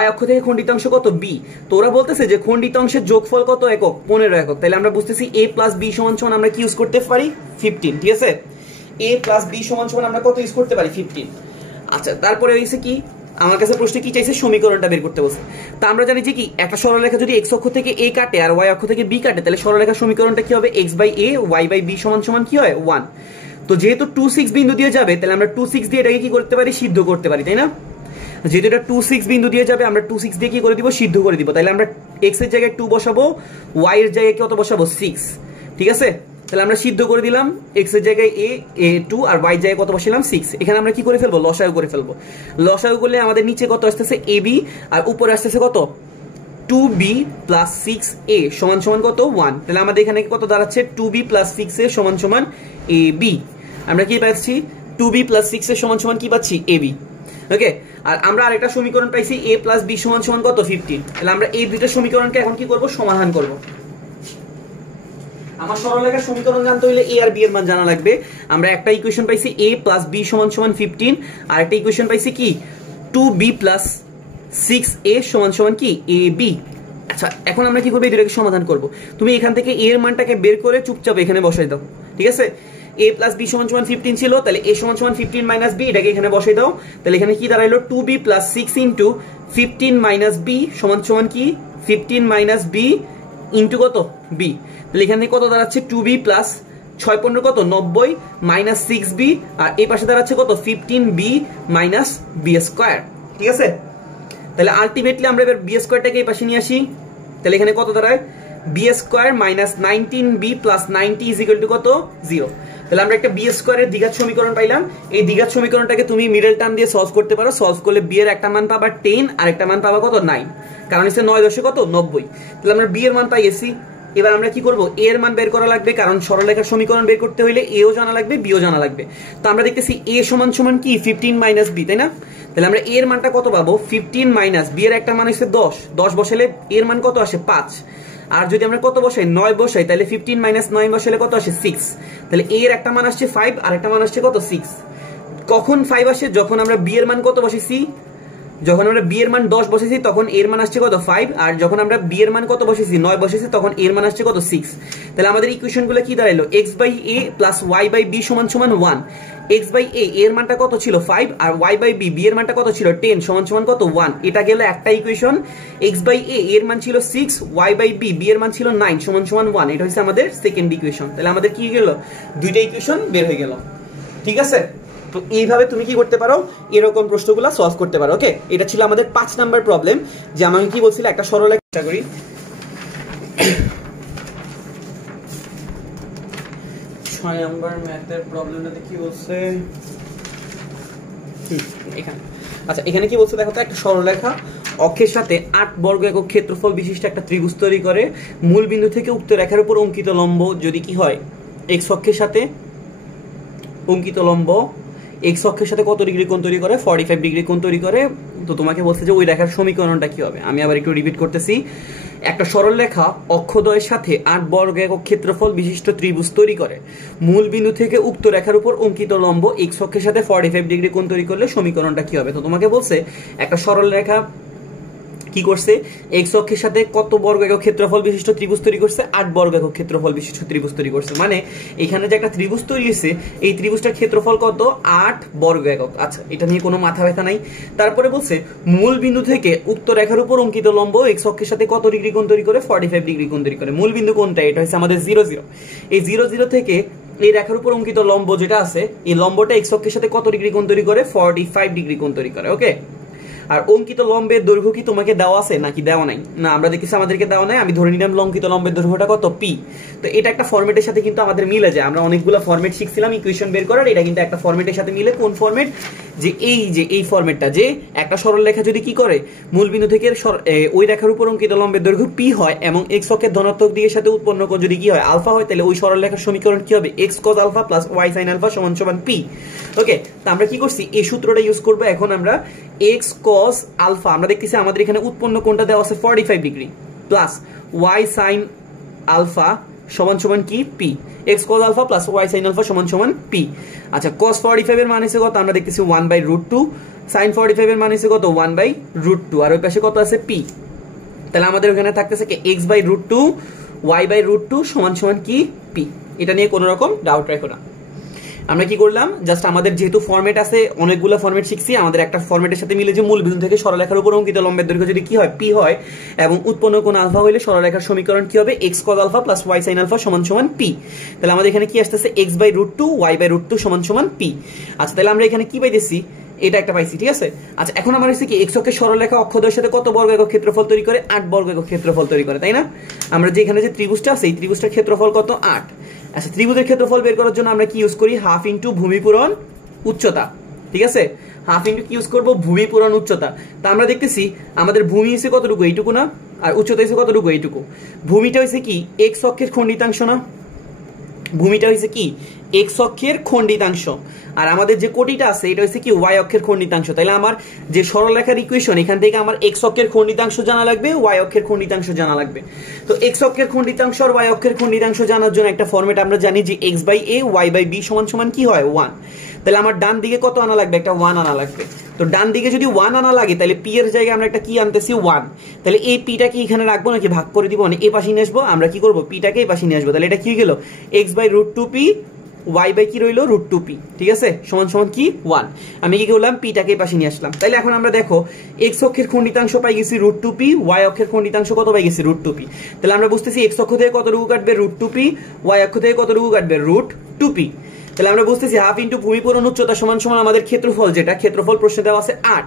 y অক্ষ থেকে খণ্ডিতাংশ কত b তো ওরা বলতেছে যে খণ্ডিতাংশের যোগফল কত একক 15 একক তাহলে আমরা বুঝতেছি a + b সমান সমান আমরা কি ইউজ করতে পারি 15 ঠিক আছে a + b সমান সমান আমরা কত ইউজ করতে পারি 15 আচ্ছা তারপরে হইছে কি আমার কাছে প্রশ্ন কি চাইছে সমীকরণটা বের করতে বলছে তা আমরা জানি যে কি একটা সরলরেখা যদি x অক্ষ থেকে a কাটে আর y অক্ষ থেকে b কাটে তাহলে সরলরেখার সমীকরণটা কি হবে x/a y/b সমান সমান কি হয় 1 তো যেহেতু 2 6 বিন্দু দিয়ে যাবে তাহলে আমরা 2 6 দিয়ে এটাকে কি করতে পারি সিদ্ধ করতে পারি তাই না যেহেতু এটা 2 6 বিন্দু দিয়ে যাবে আমরা 2 6 দিয়ে কি করে দিব সিদ্ধ করে দিব তাহলে আমরা x এর জায়গায় 2 বসাবো y এর জায়গায় কত বসাবো 6 ঠিক আছে তাহলে আমরা সিদ্ধ করে দিলাম x এর জায়গায় a 2 আর y এর জায়গায় কত বসালাম 6 এখানে আমরা কি করে ফেলবো লসাগু করে ফেলবো লসাগু করলে আমাদের নিচে কত আসতেছে ab আর উপরে আসতেছে কত 2b + 6a সমান সমান কত 1 তাহলে আমাদের এখানে কত দাঁড়াচ্ছে 2b + 6a সমান সমান ab আমরা কি পাচ্ছি 2b + 6a সমান সমান কি পাচ্ছি ab ওকে আর আমরা আরেকটা সমীকরণ পাইছি a + b সমান সমান কত 15 তাহলে আমরা এই দুইটা সমীকরণকে এখন কি করব সমাধান করব আমার সরলরেখার সমীকরণ জানতে হইলে a আর b এর মান জানা লাগবে আমরা একটা ইকুয়েশন পাইছি a + b সমান সমান 15 আর একটা ইকুয়েশন পাইছি কি 2b + 6a সমান সমান কি ab আচ্ছা এখন আমরা কি করব এই দুটোকে সমাধান করব তুমি এখান থেকে a এর মানটাকে বের করে চুপচাপ এখানে বসাই দাও ঠিক আছে a + b সমান সমান 15 ছিল তাহলে a সমান সমান 15 - b এটাকে এখানে বসাই দাও তাহলে এখানে কি দাঁড়াইলো 2b + 6 * 15 - b সমান সমান কি 15 - b ইনটু কত b তাহলে এখানে কত দাঁড়াচ্ছে 2b + 6 15 কত 90 - 6b আর এই পাশে দাঁড়াচ্ছে কত 15b - b² ঠিক আছে তাহলে আলটিমেটলি আমরা এবার b² টাকে এই পাশে নিয়ে আসি তাহলে এখানে কত দাঁড়ায় b² - 19b + 90 = কত 0 তাহলে আমরা একটা বি স্কোয়ারের দ্বিঘাত সমীকরণ পাইলাম। এই দ্বিঘাত সমীকরণটাকে তুমি মিডল টার্ম দিয়ে সলভ করতে পারো। সলভ করলে বি এর একটা মান পাবা 10 আর একটা মান পাবা কত 9, কারণ হচ্ছে 9 10 কত 90। তাহলে আমরা বি এর মান পাইছি। এবার আমরা কি করব, এ এর মান বের করা লাগবে, কারণ সরলরেখার সমীকরণ বের করতে হইলে এ ও জানা লাগবে বি ও জানা লাগবে। তো আমরা দেখতেছি এ সমান সমান কি 15 মাইনাস বি, তাই না? তাহলে আমরা এ এর মানটা কত পাবো, 15 মাইনাস বি এর একটা মান হচ্ছে 10, 10 বসালে এর মান কত আসে 5, আর যদি আমরা কত বসাই 9 বসাই তাহলে 15 মাইনাস 9 বসালে কত আসে 6। তাহলে এ এর একটা মান আসছে 5 আর একটা মান আসছে কত 6। কখন 5 আসে, যখন আমরা বি এর মান কত বসাইছি, যখন আমরা বি এর মান 10 বসেছি তখন এর মান আসছে কত 5, আর যখন আমরা বি এর মান কত বসেছি 9 বসেছি তখন এর মান আসছে কত 6। তাহলে আমাদের ইকুয়েশনগুলো কি দাঁড়ালো, x by a plus y by b সমান সমান 1। x বাই a এর মানটা কত ছিল 5 আর y বাই b b এর মানটা কত ছিল 10 সমান সমান কত 1। এটা গেল একটা ইকুয়েশন। x বাই a এর মান ছিল 6, y বাই b b এর মান ছিল 9 সমান সমান 1। এটা হচ্ছে আমাদের সেকেন্ড ইকুয়েশন। তাহলে আমাদের কি গেল, দুইটা ইকুয়েশন বের হয়ে গেল। ঠিক আছে, তো এইভাবে তুমি কি করতে পারো, এরকম প্রশ্নগুলো সলভ করতে পারো। ওকে, এটা ছিল আমাদের 5 নাম্বার প্রবলেম। যে আমি কি বলছিল, একটা সরল চেষ্টা করি। 6 নাম্বার ম্যাথের প্রবলেমটাতে কি বলছে এখানে। আচ্ছা, এখানে কি বলছে দেখো তো, একটা সরলরেখা অক্ষের সাথে 8 বর্গ একক ক্ষেত্রফল বিশিষ্ট একটা ত্রিভুজ তৈরি করে। মূল বিন্দু থেকে উক্ত রেখার উপর অঙ্কিত লম্ব যদি কি হয়, x অক্ষের সাথে অঙ্কিত লম্ব x অক্ষের সাথে কত ডিগ্রি কোণ তৈরি করে, 45 ডিগ্রি কোণ তৈরি করে। তো তোমাকে বলছে যে ওই রেখার সমীকরণটা কি হবে। আমি আবার একটু রিপিট করতেছি। একটা সরল রেখা অক্ষদ্বয়ের সাথে 8 বর্গ একক ক্ষেত্রফল বিশিষ্ট ত্রিভুজ তৈরি করে। মূল বিন্দু থেকে উক্ত রেখার উপর অঙ্কিত লম্ব x অক্ষের সাথে 45 ডিগ্রি কোণ তৈরি করলে সমীকরণটা কি হবে। তো তোমাকে বলছে একটা সরল রেখা কি করছে, x অক্ষের সাথে কত বর্গ একক ক্ষেত্রফল বিশিষ্ট ত্রিভুজ তৈরি করছে, 8 বর্গ একক ক্ষেত্রফল বিশিষ্ট ত্রিভুজ তৈরি করছে। মানে এখানে যে একটা ত্রিভুজ তৈরি হয়েছে, এই ত্রিভুজটার ক্ষেত্রফল কত 8 বর্গ একক। আচ্ছা, এটা নিয়ে কোনো মাথা ব্যথা নাই। তারপরে বলছে মূল বিন্দু থেকে উক্ত রেখার উপর অঙ্কিত লম্ব x অক্ষের সাথে কত ডিগ্রি কোণ তৈরি করে, 45 ডিগ্রি কোণ তৈরি করে। মূল বিন্দু কোনটা, এটা হচ্ছে আমাদের 0 0। এই 0 0 থেকে এই রেখার উপর অঙ্কিত লম্ব যেটা আছে, এই লম্বটা x অক্ষের সাথে কত ডিগ্রি কোণ তৈরি করে, 45 ডিগ্রি কোণ তৈরি করে। ওকে, আর অঙ্কিত লম্বের দৈর্ঘ্য কি তোমাকে দেওয়া আছে নাকি দেওয়া নাই? না, আমরা দেখতেছি আমাদেরকে দেওয়া নাই। আমি ধরে নিলাম অঙ্কিত লম্বের দৈর্ঘ্যটা কত p। তো এটা একটা ফরম্যাটের সাথে কিন্তু আমাদের মিলে যায়। আমরা অনেকগুলো ফরম্যাট শিখছিলাম ইকুয়েশন বের করার, এটা কিন্তু একটা ফরম্যাটের সাথে মিলে। কোন ফরম্যাট, যে এই ফরম্যাটটা, যে একটা সরল রেখা যদি কি করে, মূল বিন্দু থেকে ওই রেখার উপর অঙ্কিত লম্বের দৈর্ঘ্য p হয় এবং x অক্ষের ধনাত্মক দিকের সাথে উৎপন্ন কোণ যদি কি হয় আলফা হয়, তাহলে ওই সরল রেখার সমীকরণ কি হবে, x cos alpha plus y sin alpha সমান সমান p। ওকে, তো আমরা কি করছি, এই সূত্রটা ইউজ করব। এখন আমরা x cos আলফা, আমরা দেখতেছি আমাদের এখানে উৎপন্ন কোণটা দেওয়া আছে 45 degree, plus y sin alpha সমান সমান কি p, x cos alpha plus y sin alpha সমান সমান p। আচ্ছা, cos 45 এর মান হচ্ছে কত, আমরা দেখতেছি 1/√2, sin 45 এর মান হচ্ছে কত 1/√2, আর ওই পাশে কত আছে p। তাহলে আমাদের ওখানে থাকতেছে কি x/√2 y/√2 সমান সমান কি p। এটা নিয়ে কোনো রকম ডাউট রাখো না। আমরা কি করলাম, জাস্ট আমাদের যেহেতু ফরম্যাট আছে, অনেকগুলো ফরম্যাট শিখছি, আমাদের একটা ফরম্যাটের সাথে মিলে যে মূল বিন্দু থেকে সরলরেখার উপর অঙ্কিত লম্বের দৈর্ঘ্য যদি কি হয় p হয় এবং উৎপন্ন কোণ আলফা হইলে সরলরেখার সমীকরণ কি হবে, x cos alpha plus y sin alpha সমান সমান p। তাহলে আমাদের এখানে কি আসতেছে, x/√2 y/√2 সমান সমান p। আচ্ছা, তাহলে আমরা এখানে কি পাইতেছি, এটা একটা পাইছি। ঠিক আছে, আচ্ছা এখন আমার হচ্ছে কি x অক্ষের সরলরেখা অক্ষদ্বয়ের সাথে কত বর্গ একক ক্ষেত্রফল তৈরি করে, 8 বর্গ একক ক্ষেত্রফল তৈরি করে, তাই না? আমরা যে এখানে যে ত্রিভুজটা আছে, এই ত্রিভুজটার ক্ষেত্রফল কত 8। আচ্ছা, ত্রিভুজের ক্ষেত্রফল বের করার জন্য আমরা কি ইউজ করি, হাফ ইনটু ভূমি পূরণ উচ্চতা। ঠিক আছে, হাফ ইনটু কি ইউজ করব, ভূমি পূরণ উচ্চতা। তা আমরা দেখতেছি আমাদের ভূমি হচ্ছে কতটুকু, এইটুকু না, আর উচ্চতা হচ্ছে কতটুকু, এইটুকু। ভূমিটা হচ্ছে কি x অক্ষের খণ্ডিতাংশ না, ভূমিটা হচ্ছে কি x অক্ষের খণ্ডিতাংশ, আর আমাদের যে কোটিটা আছে এটা হচ্ছে কি y অক্ষের খণ্ডিতাংশ। তাইলে আমার যে সরলরেখার ইকুয়েশন, এখান থেকে আমার x অক্ষের খণ্ডিতাংশ জানা লাগবে, y অক্ষের খণ্ডিতাংশ জানা লাগবে। তো x অক্ষের খণ্ডিতাংশ আর y অক্ষের খণ্ডিতাংশ জানার জন্য একটা ফরম্যাট আমরা জানি যে x/a y/b সমান সমান কি হয় 1। তাহলে আমার ডান দিকে কত আনা লাগবে, একটা 1 আনা লাগবে। তো ডান দিকে যদি 1 আনা লাগে, তাহলে p এর জায়গায় আমরা একটা কি আনতেছি 1। তাহলে এই p টাকে এখানে রাখবো নাকি ভাগ করে দিব, মানে এই পাশে নিয়ে আসবো। আমরা কি করব, p টাকে এই পাশে নিয়ে আসবো। তাহলে এটা কি হয়ে গেল, x/√2p y বাই কি রইলো √2p। ঠিক আছে, সমান সমান কি 1। আমি কি করলাম, p টাকে এই পাশে নিয়ে আসলাম। তাহলে এখন আমরা দেখো x অক্ষের খণ্ডিতাংশ পাই গেছি √2p, y অক্ষের খণ্ডিতাংশ কত পাই গেছি √2p। তাহলে আমরা বুঝতেছি x অক্ষ থেকে কতটুকু কাটবে √2p, y অক্ষ থেকে কতটুকু কাটবে √2p। তাহলে আমরা বুঝতেছি হাফ ইনটু ভূমি পূরণ উচ্চতা সমান সমান আমাদের ক্ষেত্রফল, যেটা ক্ষেত্রফল প্রশ্নে দেওয়া আছে 8,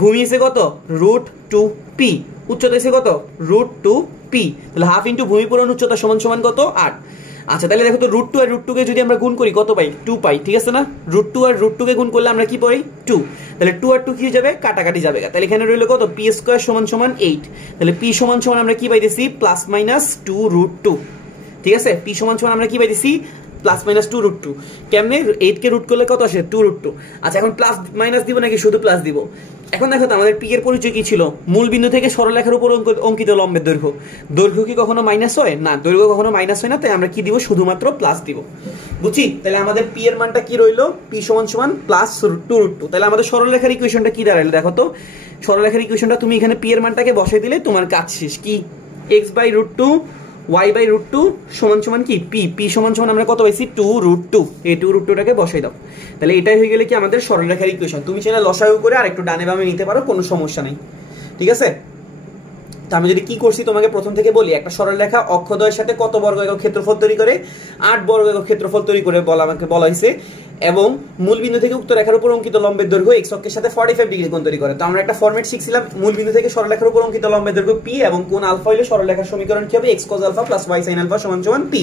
ভূমি এসে কত √2p, উচ্চতা এসে কত √2p। তাহলে হাফ ইনটু ভূমি পূরণ উচ্চতা সমান সমান কত 8। আচ্ছা তাহলে দেখো তো রুট টু আর রুট টু কে যদি আমরা গুণ করি কত পাই 2 পাই, ঠিক আছে না? রুট টু আর রুট টু কে গুণ করলে আমরা কি পাই 2, তাহলে 2 আর 2 কি হয়ে যাবে কাটাকাটি যাবে, তাহলে এখানে রইল কত পি স্কয়ার সমান সমান 8, তাহলে পি সমান সমান আমরা কি পাইতেছি প্লাস মাইনাস 2 রুট 2, ঠিক আছে? পি সমান সমান আমরা কি পাইতেছি প্লাস মাইনাস 2 রুট 2, কেমনে 8 কে রুট করলে কত আসে 2 রুট 2। আচ্ছা এখন প্লাস মাইনাস দিব নাকি শুধু প্লাস দিব? এখন দেখো তো আমাদের পি এর পরিচয় কি ছিল, মূল বিন্দু থেকে সরলরেখার উপর অঙ্কিত লম্বের দৈর্ঘ্য, দৈর্ঘ্য কি কখনো মাইনাস হয় না, দৈর্ঘ্য কখনো মাইনাস হয় না, তাই আমরা কি দিব শুধুমাত্র প্লাস দিব, বুঝছি? তাহলে আমাদের পি এর মানটা কি রইলো পি সমান সমান প্লাস 2 রুট 2, তাহলে আমাদের সরলরেখার ইকুয়েশনটা কি দাঁড়াইলো দেখো তো, সরলরেখার ইকুয়েশনটা তুমি এখানে পি এর মানটাকে বসাই দিলে তোমার কাজ শেষ, কি x by root 2 y by root 2 সমান সমান কি পি, পি সমান সমান আমরা কত পাইছি 2 রুট 2, এই 2 রুট 2 টাকে বসাই দাও, তাহলে এটাই হয়ে গেলে কি আমাদের সরলরেখার ইকুয়েশন। তুমি চাইলে লসাগু করে আর একটু ডানে বামে নিতে পারো, কোনো সমস্যা নাই, ঠিক আছে? তো আমি যদি কি করছি তোমাকে প্রথম থেকে বলি, একটা সরলরেখা অক্ষদ্বয়ের সাথে কত বর্গ একক ক্ষেত্রফল তৈরি করে 8 বর্গ একক ক্ষেত্রফল তৈরি করে আমাকে বলা হয়েছে, এবং মূল বিন্দু থেকে উক্ত রেখার উপর অঙ্কিত লম্বের দৈর্ঘ্য x অক্ষের সাথে 45 ডিগ্রি কোণ তৈরি করে। তো আমরা একটা ফরম্যাট শিখছিলাম, মূল বিন্দু থেকে সরলরেখার উপর অঙ্কিত লম্বের দৈর্ঘ্য p এবং কোণ আলফা হইলে সরলরেখার সমীকরণ কি হবে x cos alpha plus y sin alpha সমান সমান p।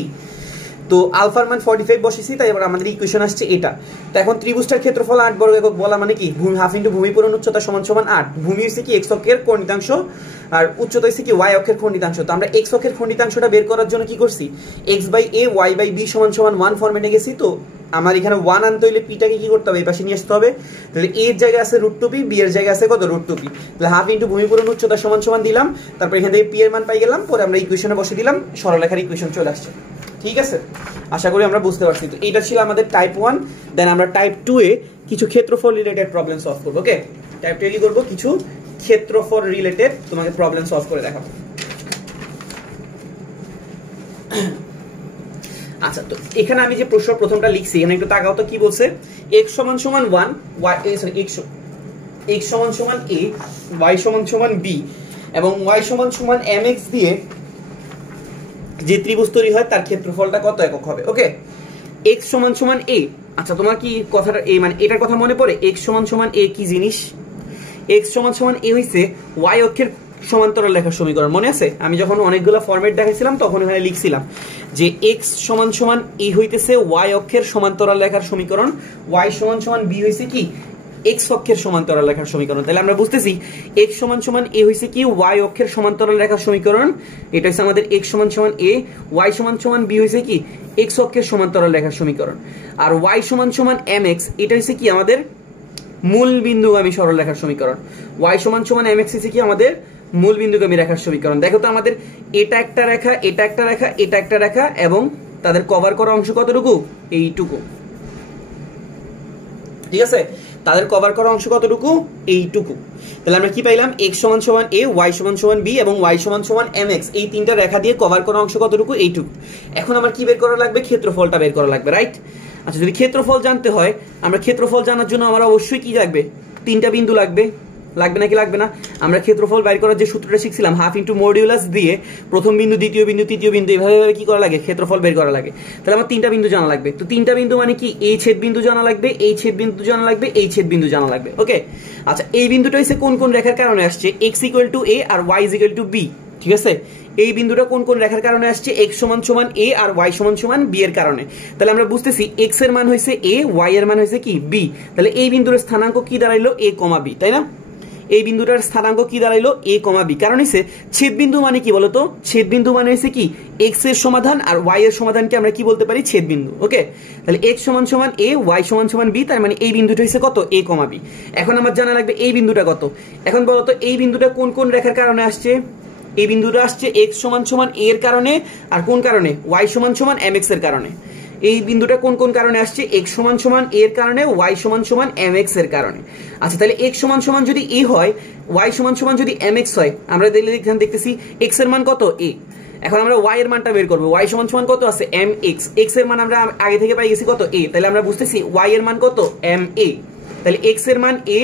তো আলফার মান 45 বসেছি, তাই এবার আমাদের ইকুয়েশন আসছে এটা। তো এখন ত্রিভুজটার ক্ষেত্রফল 8 বর্গ একক বলা মানে কি ভূমি হাফ ইনটু ভূমি পূরণ উচ্চতা সমান সমান 8, ভূমি হচ্ছে কি x অক্ষের খণ্ডিতাংশ আর উচ্চতা হচ্ছে কি y অক্ষের খণ্ডিতাংশ। তো আমরা x অক্ষের খণ্ডিতাংশটা বের করার জন্য কি করছি x by a y by b সমান সমান 1 ফরম্যাটে গেছি। তো আমার এখানে 1 আনতে হইলে পিটাকে কি করতে হবে এই পাশে নিয়ে আসতে হবে, তাহলে a এর জায়গায় আছে রুট 2p, b এর জায়গায় আছে কত রুট 2p, তাহলে হাফ ইনটু ভূমি পূরণ উচ্চতা সমান সমান দিলাম, তারপর এখান থেকে p এর মান পাই গেলাম, পরে আমরা ইকুয়েশনে বসে দিলাম, সরলরেখার ইকুয়েশন চলে আসছে, ঠিক আছে? আশা করি আমরা বুঝতে পারছি। তো এটা ছিল আমাদের টাইপ 1, দেন আমরা টাইপ 2 এ কিছু ক্ষেত্রফল রিলেটেড প্রবলেম সলভ করব। ওকে, টাইপ 2 এ কি করব কিছু ক্ষেত্রফল রিলেটেড তোমাকে প্রবলেম সলভ করে দেখাবো। আচ্ছা, তো এখানে আমি যে প্রশ্ন প্রথমটা লিখছি এখানে একটু তাকাও তো কি বলছে, x সমান সমান 1 y সরি x সমান সমান a, y সমান সমান b এবং y সমান সমান mx দিয়ে যে ত্রিভুজ তৈরি হয় তার ক্ষেত্রফলটা কত একক হবে। ওকে, x সমান সমান a। আচ্ছা, তোমার কি কথাটা a মানে এটার কথা মনে পড়ে? x সমান সমান a কি জিনিস? x সমান সমান a হইছে y অক্ষের সমান্তরাল রেখার সমীকরণ, মনে আছে? আমি যখন অনেকগুলো ফরম্যাট দেখাইছিলাম তখন এখানে লিখছিলাম যে x সমান সমান a হইতেছে y অক্ষের সমান্তরাল রেখার সমীকরণ, y সমান সমান b হইছে কি x অক্ষের সমান্তরাল রেখার সমীকরণ। তাহলে আমরা বুঝতেছি x সমান সমান a হইছে কি y অক্ষের সমান্তরাল রেখার সমীকরণ, এটা হচ্ছে আমাদের x সমান সমান a, y সমান সমান b হইছে কি x অক্ষের সমান্তরাল রেখার সমীকরণ, আর y সমান সমান mx এটা হইছে কি আমাদের মূল বিন্দুগামী সরলরেখার সমীকরণ, y সমান সমান mx হইছে কি আমাদের মূল বিন্দুগামী রেখার সমীকরণ। দেখো তো আমাদের এটা একটা রেখা, এটা একটা রেখা, এটা একটা রেখা এবং তাদের কভার করা অংশ কতটুকু? এইটুকু, ঠিক আছে? তাদের কভার করা অংশ কতটুকু? এইটুকু। তাহলে আমরা কি পাইলাম? x সমান সমান a, y সমান সমান b এবং y সমান সমান mx, এই তিনটা রেখা দিয়ে কভার করা অংশ কতটুকু? এইটুকু। এখন আমার কি বের করা লাগবে? ক্ষেত্রফলটা বের করা লাগবে, রাইট? আচ্ছা, যদি ক্ষেত্রফল জানতে হয়, আমরা ক্ষেত্রফল জানার জন্য আমার অবশ্যই কি লাগবে? তিনটা বিন্দু লাগবে, লাগবে নাকি লাগবে না? আমরা ক্ষেত্রফল বের করার যে সূত্রটা শিখছিলাম হাফ ইনটু মডিউলাস দিয়ে প্রথম বিন্দু, দ্বিতীয় বিন্দু, তৃতীয় বিন্দু এভাবে কি করা লাগে? ক্ষেত্রফল বের করা লাগে। তাহলে আমার তিনটা বিন্দু জানা লাগবে। তো তিনটা বিন্দু মানে কি? এই ছেদ বিন্দু জানা লাগবে, এই ছেদ বিন্দু জানা লাগবে, এই ছেদ বিন্দু জানা লাগবে। ওকে, আচ্ছা, এই বিন্দুটা হচ্ছে কোন কোন রেখার কারণে আসছে? x = a R y = b, ঠিক আছে? এই বিন্দুটা কোন কোন রেখার কারণে আসছে? x সমান সমান a আর y সমান সমান b এর কারণে। তাহলে আমরা বুঝতেছি x এর মান হইছে a, y এর মান হইছে কি b। তাহলে এই বিন্দুর স্থানাঙ্ক কি দাঁড়াইলো? a, b, তাই না? এই বিন্দুটার স্থানাঙ্ক কি দাঁড়াইলো? a, b। কারণ হইছে ছেদ বিন্দু মানে কি বলতো? ছেদ বিন্দু মানে হইছে কি x এর সমাধান আর y এর সমাধানকে আমরা কি বলতে পারি? ছেদ বিন্দু। ওকে, তাহলে x সমান সমান a, y সমান সমান b, তার মানে এই বিন্দুটা হইছে কত? a, b। এখন আমার জানা লাগবে এই বিন্দুটা কত। এখন বলতো এই বিন্দুটা কোন কোন রেখার কারণে আসছে? এই বিন্দুটা আসছে x সমান সমান a এর কারণে, আর কোন কারণে? y সমান সমান mx এর কারণে। এই বিন্দুটা কোন কোন কারণে আসছে? x সমান সমান a এর কারণে, y সমান সমান mx এর কারণে। আচ্ছা, তাহলে x সমান সমান যদি a হয়, y সমান সমান যদি mx হয়, আমরা এখানে দেখতেছি x এর মান কত? a। এখন আমরা y এর মানটা বের করব। y সমান সমান কত আছে? mx। x এর মান আমরা আগে থেকে পাই গেছি কত? a। তাহলে আমরা বুঝতেছি y এর মান কত? ma। তাহলে x এর মান a,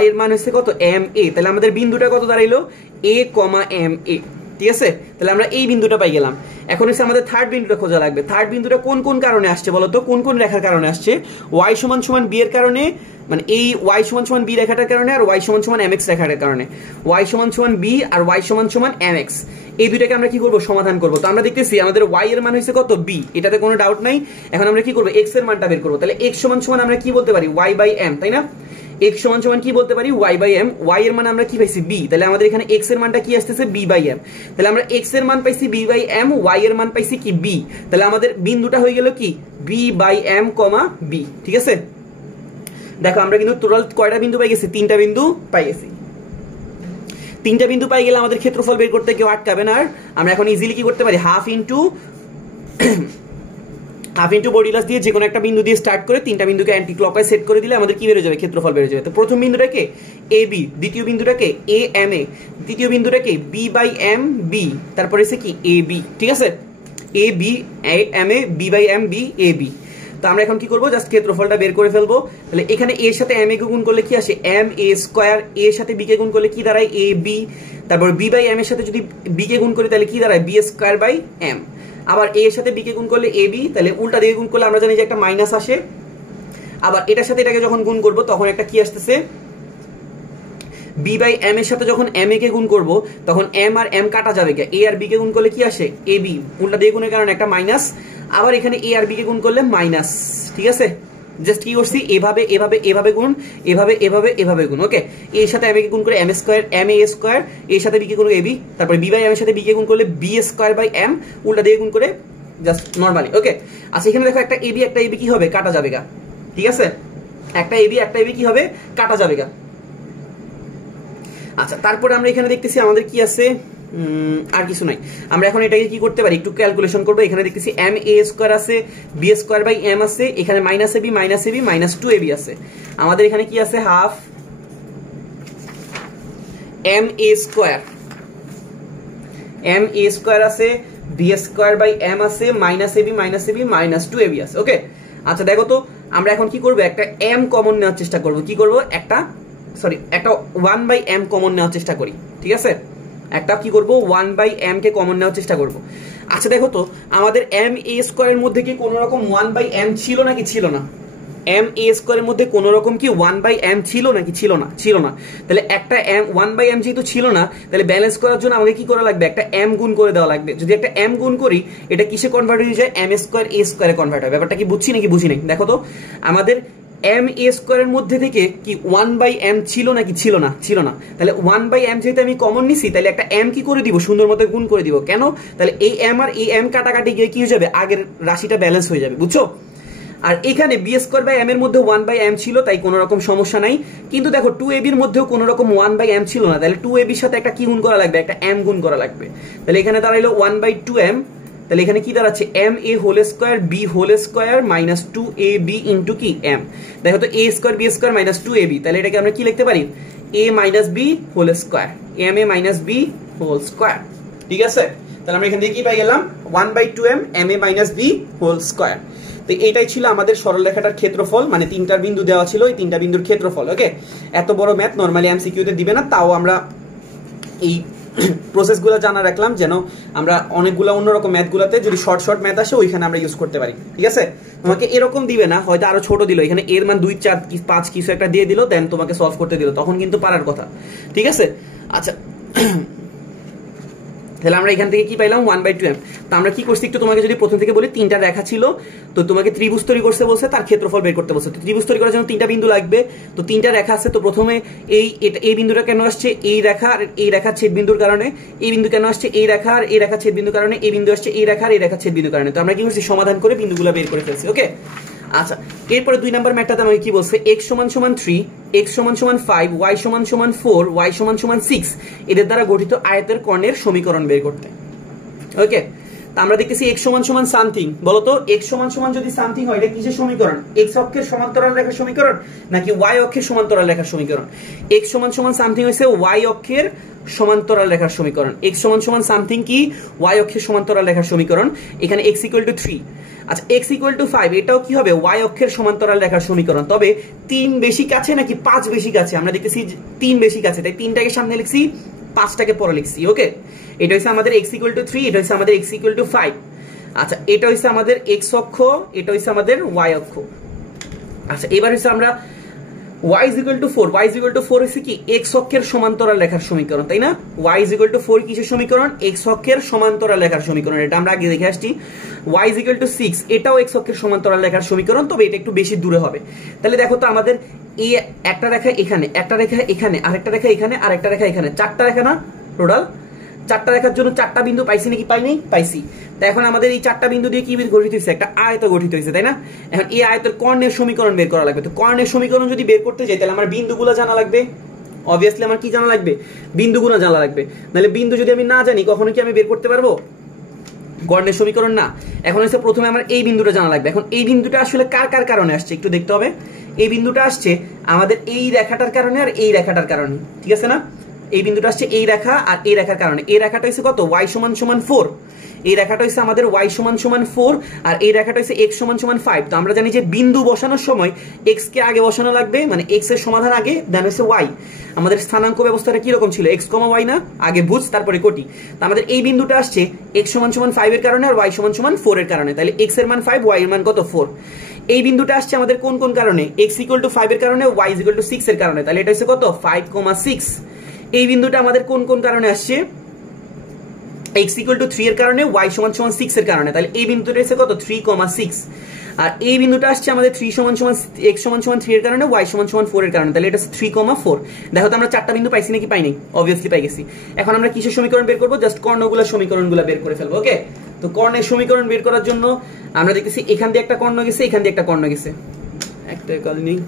y এর মান হচ্ছে কত? ma। তাহলে আমাদের বিন্দুটা কত দাঁড়াইলো? a, ma। ঠিক আছে? তাহলে আমরা এই বিন্দুটা পাই গেলাম। এখন হচ্ছে আমাদের থার্ড বিন্দুটা খোঁজা লাগবে। থার্ড বিন্দুটা কোন কোন কারণে আসছে বলতো? কোন কোন রেখার কারণে আসছে? y সমান সমান b এর কারণে, মানে এই y সমান সমান b রেখাটার কারণে, আর y সমান সমান mx রেখাটার কারণে। y সমান সমান b আর y সমান সমান mx, এই দুইটাকে আমরা কি করব সমাধান করব। তো আমরা দেখতেছি আমাদের y এর মান হইছে কত b, এটাতে কোনো ডাউট নাই। এখন আমরা কি করব x এর মানটা বের করব। তাহলে x সমান সমান আমরা কি বলতে পারি y/m, তাই না? x সমান সমান কি বলতে পারি y/m, y এর মান আমরা কি পাইছি b, তাহলে আমাদের এখানে x এর মানটা কি আসতেছে b/m। তাহলে আমরা x এর মান পাইছি b/m, y এর মান পাইছি কি b, তাহলে আমাদের বিন্দুটা হয়ে গেল কি b/m, b। ঠিক আছে, দেখো আমরা কিন্তু টোটাল কয়টা বিন্দু পাই গেছি? 3টা বিন্দু পাই গেছি। 3টা বিন্দু পাই গেলে আমাদের ক্ষেত্রফল বের করতে কেউ আটকাবে না। আর আমরা এখন ইজিলি কি করতে পারি, হাফ ইন্টু মডুলাস দিয়ে যে কোনো একটা বিন্দু দিয়ে স্টার্ট করে 3টা বিন্দুকে অ্যান্টি ক্লকওয়াইজ সেট করে দিলে আমাদের কি বের হয়ে যাবে, ক্ষেত্রফল বের হয়ে যাবে। তো প্রথম বিন্দুটাকে AB, দ্বিতীয় বিন্দুটাকে AMA, তৃতীয় বিন্দুটাকে B/MB, তারপরে এসে কি AB। ঠিক আছে, AB AMA B/MB AB। তো আমরা এখন কি করব, জাস্ট ক্ষেত্রফলটা বের করে ফেলবো। তাহলে এখানে a এর সাথে ma কে গুণ করলে কি আসে ma স্কয়ার, a এর সাথে b কে গুণ করলে কি দাঁড়ায় ab, তারপর b/m এর সাথে যদি b কে গুণ করি তাহলে কি দাঁড়ায় b স্কয়ার বাই m, আবার a এর সাথে b কে গুণ করলে ab, তাহলে উল্টা দিকে গুণ করলে আমরা জানি যে একটা মাইনাস আসে। আবার এটার সাথে এটাকে যখন গুণ করব তখন একটা কি আসতেছে, b/m এর সাথে যখন ma কে গুণ করব তখন m আর m কাটা যাবে, a আর b কে গুণ করলে কি আসে ab, উল্টা দিকে গুণের কারণে একটা মাইনাস, আবার এখানে a আর b কে গুণ করলে মাইনাস। ঠিক আছে, জাস্ট কি করছি এভাবে এভাবে এভাবে গুণ, এভাবে এভাবে এভাবে গুণ। ওকে, এর সাথে m কে গুণ করে m স্কয়ার, ma স্কয়ার, এর সাথে b কে গুণ করে ab, তারপর b/m এর সাথে b কে গুণ করলে b স্কয়ার বাই m, উল্টা দিকে গুণ করে জাস্ট নরমালি। ওকে, আচ্ছা এখানে দেখো একটা ab কি হবে, কাটা যাবে গা। ঠিক আছে, একটা ab কি হবে, কাটা যাবে গা। আচ্ছা তারপরে আমরা এখানে দেখতেছি আমাদের কি আছে, আর কিছু নাই। আমরা এখন এটাকে কি করতে পারি, একটু ক্যালকুলেশন করবো। এখানে দেখতেছি ma স্কয়ার আছে, b স্কয়ার বাই m আছে, এখানে মাইনাস ab মাইনাস 2ab আছে। আমাদের এখানে কি আছে, হাফ ma স্কয়ার আছে, b স্কয়ার বাই m আছে, মাইনাস ab মাইনাস 2ab আছে। ওকে, আচ্ছা দেখো তো আমরা এখন কি করবো, একটা m কমন নেওয়ার চেষ্টা করবো। কি করবো, একটা 1/m কমন নেওয়ার চেষ্টা করি। ঠিক আছে, একটা কি করব 1/m কে কমন নেওয়ার চেষ্টা করব। আচ্ছা দেখো তো আমাদের ma স্কয়ারের মধ্যে কি কোনো রকম 1/m ছিল নাকি ছিল না? ma স্কয়ারের মধ্যে কোনো রকম কি 1/m ছিল নাকি ছিল না? ছিল না। তাহলে একটা m 1/m যেহেতু ছিল না, তাহলে ব্যালেন্স করার জন্য আমাকে কি করা লাগবে, একটা m গুণ করে দেওয়া লাগবে। যদি একটা m গুণ করি এটা কিসে কনভার্ট হয়ে যায়, m স্কয়ার a স্কয়ারে কনভার্ট হয়। ব্যাপারটা কি বুঝছি নাকি বুঝি নাই? দেখো তো আমাদের ma স্কয়ারের মধ্যে থেকে কি 1/m ছিল নাকি ছিল না? ছিল না। তাহলে 1/m যেহেতু আমি কমন নিছি, তাহলে একটা m কি করে দিব, সুন্দর মতো গুণ করে দিব। কেন? তাহলে এই m আর এই m কাটাকাটি গিয়ে কি হয়ে যাবে, আগের রাশিটা ব্যালেন্স হয়ে যাবে। বুঝছো? আর এখানে b স্কয়ার বাই m এর মধ্যে 1/m ছিল, তাই কোনো রকম সমস্যা নাই। কিন্তু দেখো 2ab এর মধ্যেও কোনো রকম 1/m ছিল না, তাহলে 2ab এর সাথে একটা কি গুণ করা লাগবে, একটা m গুণ করা লাগবে। তাহলে এখানে দাঁড়াইলো 1/2m, তাহলে এখানে কি দাঁড়াচ্ছে ma whole square b whole square minus 2ab into কি m। দেখো তো a square b square minus 2ab, তাহলে এটাকে আমরা কি লিখতে পারি, a মাইনাস b whole square, ma minus b whole square. ঠিক আছে, তাহলে আমরা এখান থেকে কি পাই গেলাম, 1/2m ma minus b whole square. তো এটাই ছিল আমাদের সরলরেখাটার ক্ষেত্রফল, মানে 3টা বিন্দু দেওয়া ছিল, এই 3টা বিন্দুর ক্ষেত্রফল। ওকে, এত বড় ম্যাথ নরমালি এমসিকিউতে দিবে না, তাও আমরা এই প্রসেসগুলো জানা রাখলাম যেন আমরা অনেকগুলো অন্যরকম ম্যাথগুলোতে যদি শর্ট ম্যাথ আসে ওইখানে আমরা ইউজ করতে পারি। ঠিক আছে, তোমাকে এরকম দিবে না, হয়তো আরো ছোট দিল, এখানে এর মান 2 4 5 কিছু একটা দিয়ে দিল, দেন তোমাকে সলভ করতে দিল, তখন কিন্তু পারার কথা। ঠিক আছে, আচ্ছা তাহলে আমরা এখান থেকে কি পাইলাম 1/2m। তো আমরা কি করছি একটু তোমাকে যদি প্রথম থেকে বলি, 3টা রেখা ছিল, তো তোমাকে ত্রিভুজ তৈরি করতে বলছে, তার ক্ষেত্রফল বের করতে বলছে। তো ত্রিভুজ তৈরি করার জন্য 3টা বিন্দু লাগবে, তো 3টা রেখা আছে। তো প্রথমে এই বিন্দুটা কেন আসছে, এই রেখা আর এই রেখার ছেদ বিন্দুর কারণে। এই বিন্দু কেন আসছে, এই রেখা আর এই রেখার ছেদ বিন্দুর কারণে। এই বিন্দু আসছে এই রেখা আর এই রেখার ছেদ বিন্দুর কারণে। তো আমরা কি করছি, সমাধান করে বিন্দুগুলো বের করে ফেলছি। ওকে, আচ্ছা এরপরে 2 নাম্বার ম্যাথটাতে আমাকে কি বলছে, x সমান সমান 3, x সমান সমান 5, y সমান সমান 4, y সমান সমান 6 এদের দ্বারা গঠিত আয়তের কর্ণের সমীকরণ বের করতে। ওকে, তো আমরা দেখতেছি x সমান সমান সামথিং। বলো তো x সমান সমান যদি সামথিং হয়, এটা কিসের সমীকরণ, x অক্ষের সমান্তরাল রেখার সমীকরণ নাকি y অক্ষের সমান্তরাল রেখার সমীকরণ? x সমান সমান সামথিং হইছে y অক্ষের সমান্তরাল রেখার সমীকরণ। x সমান সমান সামথিং কি, y অক্ষের সমান্তরাল রেখার সমীকরণ। এখানে x = 3। আচ্ছা x = 5, এটাও কি হবে, y অক্ষের সমান্তরাল রেখার সমীকরণ। তবে 3 বেশি কাছে নাকি 5 বেশি কাছে? আমরা দেখতেছি 3 বেশি কাছে, তাই 3টাকে সামনে লিখছি, 5টাকে পরে লিখছি। ওকে, এটা হচ্ছে আমাদের x = 3, এটা হচ্ছে আমাদের x = 5। আচ্ছা এটা হচ্ছে আমাদের x অক্ষ, এটা হচ্ছে আমাদের y অক্ষ। আচ্ছা এবার হচ্ছে আমরা y is equal to 4, y is equal to 4 হচ্ছে কি x অক্ষের সমান্তরাল রেখার সমীকরণ, তাই না? y is equal to 4 কিসের সমীকরণ? x অক্ষের সমান্তরাল রেখার সমীকরণ। এটা আমরা আগে দেখে আসছি। y is equal to 6, এটাও x অক্ষের সমান্তরাল রেখার সমীকরণ, তবে এটা একটু বেশি দূরে হবে। তাহলে দেখো তো আমাদের এই একটা রেখা এখানে, একটা রেখা এখানে, আরেকটা রেখা এখানে, আরেকটা রেখা এখানে, চারটা রেখা না টোটাল? চারটা রেখার জন্য চারটা বিন্দু পাইছি নাকি পাইনি? পাইছি। তা এখন আমাদের এই চারটা বিন্দু দিয়ে কি গঠিত হয়েছে? একটা আয়ত গঠিত হয়েছে, তাই না? এখন এই আয়তের কর্ণের সমীকরণ বের করা লাগবে। তো কর্ণের সমীকরণ যদি বের করতে যাই তাহলে আমার বিন্দুগুলো জানা লাগবে। অবভিয়াসলি আমার কি জানা লাগবে? বিন্দুগুলো জানা লাগবে। নাহলে বিন্দু যদি আমি না জানি কখনো কি আমি বের করতে পারবো কর্ণের সমীকরণ? না। এখন হচ্ছে প্রথমে আমার এই বিন্দুটা জানা লাগবে। এখন এই বিন্দুটা আসলে কার কার কারণে আসছে একটু দেখতে হবে। এই বিন্দুটা আসছে আমাদের এই রেখাটার কারণে আর এই রেখাটার কারণে, ঠিক আছে না? এই বিন্দুটা আসছে এই রেখা আর এই রেখার কারণে। এই রেখাটা হচ্ছে কত? y সমান সমান 4। এই রেখাটা হচ্ছে আমাদের y সমান সমান 4 আর এই রেখাটা হচ্ছে x সমান সমান 5। তো আমরা জানি যে বিন্দু বসানোর সময় x কে আগে বসানো লাগবে, মানে x এর সমাধান আগে, দেন হচ্ছে y। আমাদের স্থানাঙ্ক ব্যবস্থাটা কি রকম ছিল? x, y না? আগে ভুজ তারপরে কোটি। তো আমাদের এই বিন্দুটা আসছে x সমান সমান 5 এর কারণে আর y সমান সমান 4 এর কারণে। তাহলে x এর মান 5, y এর মান কত? 4। এই বিন্দুটা আসছে আমাদের কোন কোন কারণে? x = 5 এর কারণে, y = 6 এর কারণে। তাহলে এটা হচ্ছে কত? 5,6। এই বিন্দুটা আমাদের কোন কোন কারণে আসছে? x = 3 এর কারণে, y সমান সমান 6 এর কারণে। তাহলে এই বিন্দুটা এসে কত? 3,6। আর এই বিন্দুটা আসছে আমাদের 3 সমান সমান x সমান সমান 3 এর কারণে, y সমান সমান 4 এর কারণে। তাহলে এটা 3,4। দেখো তো আমরা চারটা বিন্দু পাইছি নাকি পাইনি? অবভিয়াসলি পাই গেছি। এখন আমরা কিসের সমীকরণ বের করব? জাস্ট কর্ণগুলোর সমীকরণগুলো বের করে ফেলবো। ওকে, তো কর্ণের সমীকরণ বের করার জন্য আমরা দেখতেছি এখান দিয়ে একটা কর্ণ গেছে, এখান দিয়ে একটা কর্ণ গেছে, একটা কল নেই,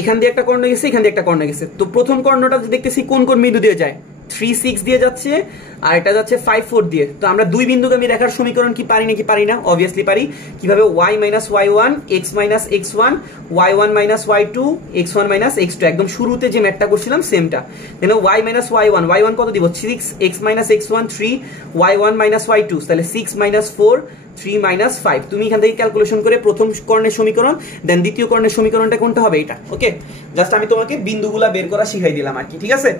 এখান দিয়ে একটা কর্ণ গেছে, এখান দিয়ে একটা কর্ণ গেছে। তো প্রথম কর্ণটা দেখতেছি কোন কোন বিন্দু দিয়ে যায়? 3, 6 দিয়ে যাচ্ছে আর এটা যাচ্ছে 5, 4 দিয়ে। তো আমরা দুই বিন্দুগামী রেখার সমীকরণ কি পারি নাকি পারি না? অবভিয়াসলি পারি। কিভাবে? y - y1, x - x1, y1 - y2, x1 - x2। একদম শুরুতে যে ম্যাথটা করছিলাম সেমটা। দেন y - y1, y1 কত দিব? 6, x - x1 3, y1 - y2, তাহলে 6 - 4, 3 - 5। তুমি এখান থেকে ক্যালকুলেশন করে প্রথম কর্ণের সমীকরণ, দেন দ্বিতীয় কর্ণের সমীকরণটা কোনটা হবে? এটা। ওকে, জাস্ট আমি তোমাকে বিন্দুগুলা বের করা শিখাই দিলাম আর কি, ঠিক আছে?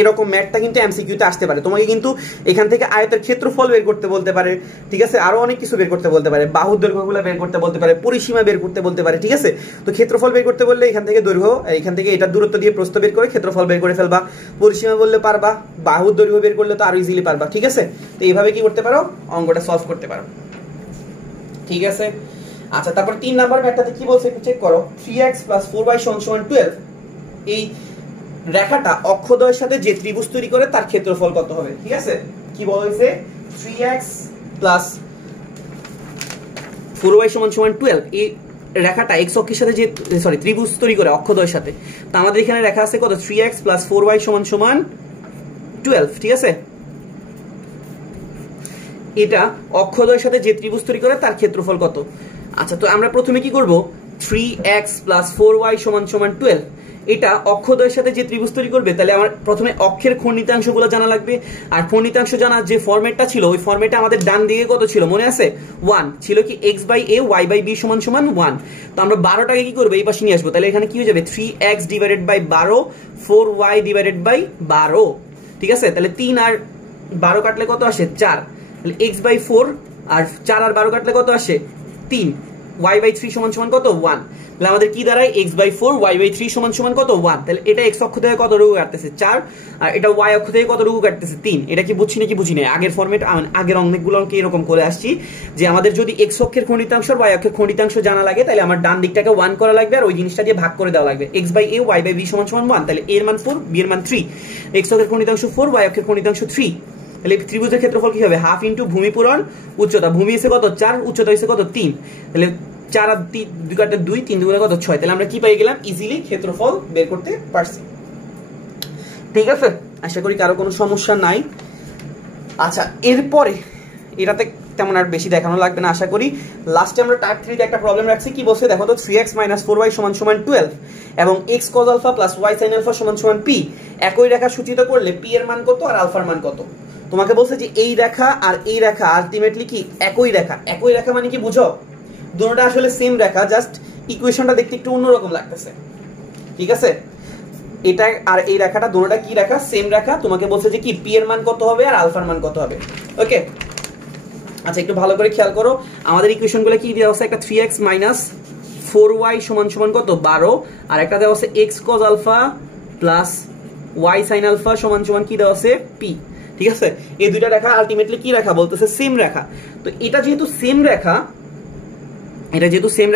এরকম ম্যাথটা কিন্তু এমসিকিউতে আসতে পারে। তোমাকে কিন্তু এখান থেকে আয়তের ক্ষেত্রফল বের করতে বলতে পারে, ঠিক আছে? আরো অনেক কিছু বের করতে বলতে পারে, বাহুর দৈর্ঘ্যগুলো বের করতে বলতে পারে, পরিসীমা বের করতে বলতে পারে, ঠিক আছে? তো ক্ষেত্রফল বের করতে বললে এখান থেকে দৈর্ঘ্য, এখান থেকে এটার দূরত্ব দিয়ে প্রস্থ বের করে ক্ষেত্রফল বের করে ফেলবা। পরিসীমা বললে পারবা, বাহুর দৈর্ঘ্য বের করলে তো আরো ইজিলি পারবা, ঠিক আছে? তো এইভাবে কি করতে পারো? অঙ্কটা সলভ করতে পারো, ঠিক আছে? আচ্ছা, তারপর 3 নাম্বার ম্যাথটাতে কি বলছে একটু চেক করো। 3x + 4y = 12। এই রেখাটা অক্ষদ্বয়ের সাথে যে ত্রিভুজ তৈরি করে তার ক্ষেত্রফল কত হবে? ঠিক আছে, কি বলা হয়েছে? 3x + 4y = 12। এই রেখাটা x অক্ষের সাথে যে ত্রিভুজ তৈরি করে অক্ষদ্বয়ের সাথে, তো আমাদের এখানে রেখা আছে কত? 3x + 4y = 12, ঠিক আছে? এটা অক্ষদ্বয়ের সাথে যে ত্রিভুজ তৈরি করে তার ক্ষেত্রফল কত? আচ্ছা, তো আমরা প্রথমে কি করব? 3x + 4y = 12। এটা অক্ষদ্বয়ের সাথে যে ত্রিভুজ তৈরি করবে, তাহলে আমার প্রথমে অক্ষের খণ্ডিতাংশগুলো জানা লাগবে। আর খণ্ডিতাংশ জানার যে ফরম্যাটটা ছিল, ওই ফরম্যাটে আমাদের ডান দিকে কত ছিল মনে আছে? 1 ছিল। কি? x/a, y/b = 1। তো আমরা 12টাকে কি করব? এই পাশে নিয়ে আসবো। তাহলে এখানে কি হয়ে যাবে? 3x / 12, 4y / 12, ঠিক আছে? তাহলে 3 আর 12 কাটলে কত আসে? 4। তাহলে x/4 আর 4 আর 12 কাটলে কত আসে? 3। y/3 = কত? 1। তাহলে আমাদের কি দাঁড়ায়? x/4, y/3 = কত? 1। তাহলে এটা x অক্ষ থেকে কত টুকু কাটতেছে? 4। আর এটা y অক্ষ থেকে কত টুকু কাটতেছে? 3। এটা কি বুঝছি নাকি বুঝি না? আগের ফরম্যাট, আগের অঙ্কগুলোকে এরকম করে আসছি যে আমাদের যদি x অক্ষের খণ্ডিতাংশ আর y অক্ষের খণ্ডিতাংশ জানা লাগে, তাহলে আমার ডান দিকটাকে 1 করা লাগবে আর ওই জিনিসটা দিয়ে ভাগ করে দেওয়া লাগবে। x/a, y/b = 1। তাহলে a এর মান 4, b এর মান 3। x অক্ষের খণ্ডিতাংশ 4, y অক্ষের খণ্ডিতাংশ 3। তাহলে ত্রিভুজের ক্ষেত্রফল কি হবে? হাফ ইনটু ভূমি পূরণ উচ্চতা। ভূমি এসে কত? 4, উচ্চতা এসে কত? 3। তাহলে 4 আর 2 কাটে 2, 3 2 কত? 6। তাহলে আমরা কি পেয়ে গেলাম? ইজিলি ক্ষেত্রফল বের করতে পারছি, ঠিক আছে? আশা করি কারো কোনো সমস্যা নাই। আচ্ছা, এরপরে এটাতে তেমন আর বেশি দেখানো লাগবে না আশা করি। লাস্টে আমরা টাইপ 3 তে একটা প্রবলেম রাখছি। কি বলছে দেখো তো? 3x - 4y = 12 এবং x cos α + y sin α = p। একই রেখা সূচিত করলে p এর মান কত আর আলফার মান কত? তোমাকে বলছে যে এই রেখা আর এই রেখা আলটিমেটলি কি একই রেখা। একই রেখা মানে কি বুঝো? দুটোটা আসলে সেম রেখা, জাস্ট ইকুয়েশনটা দেখতে একটু অন্যরকম লাগতেছে, ঠিক আছে? এটা আর এই রেখাটা দুটোটা কি রেখা? সেম রেখা। তোমাকে বলছে যে কি p এর মান কত হবে আর আলফার মান কত হবে। ওকে, আচ্ছা একটু ভালো করে খেয়াল করো। আমাদের ইকুয়েশনগুলো কি দেওয়া আছে? একটা 3x - 4y সমান সমান কত 12, আর একটা দেওয়া আছে x cos alpha plus y sin alpha সমান সমান কি দেওয়া আছে p। ঠিক আছে, এই দুইটা রেখা আলটিমেটলি কি রেখা বলতেছে সেম রেখা। তো এটা যেহেতু সেম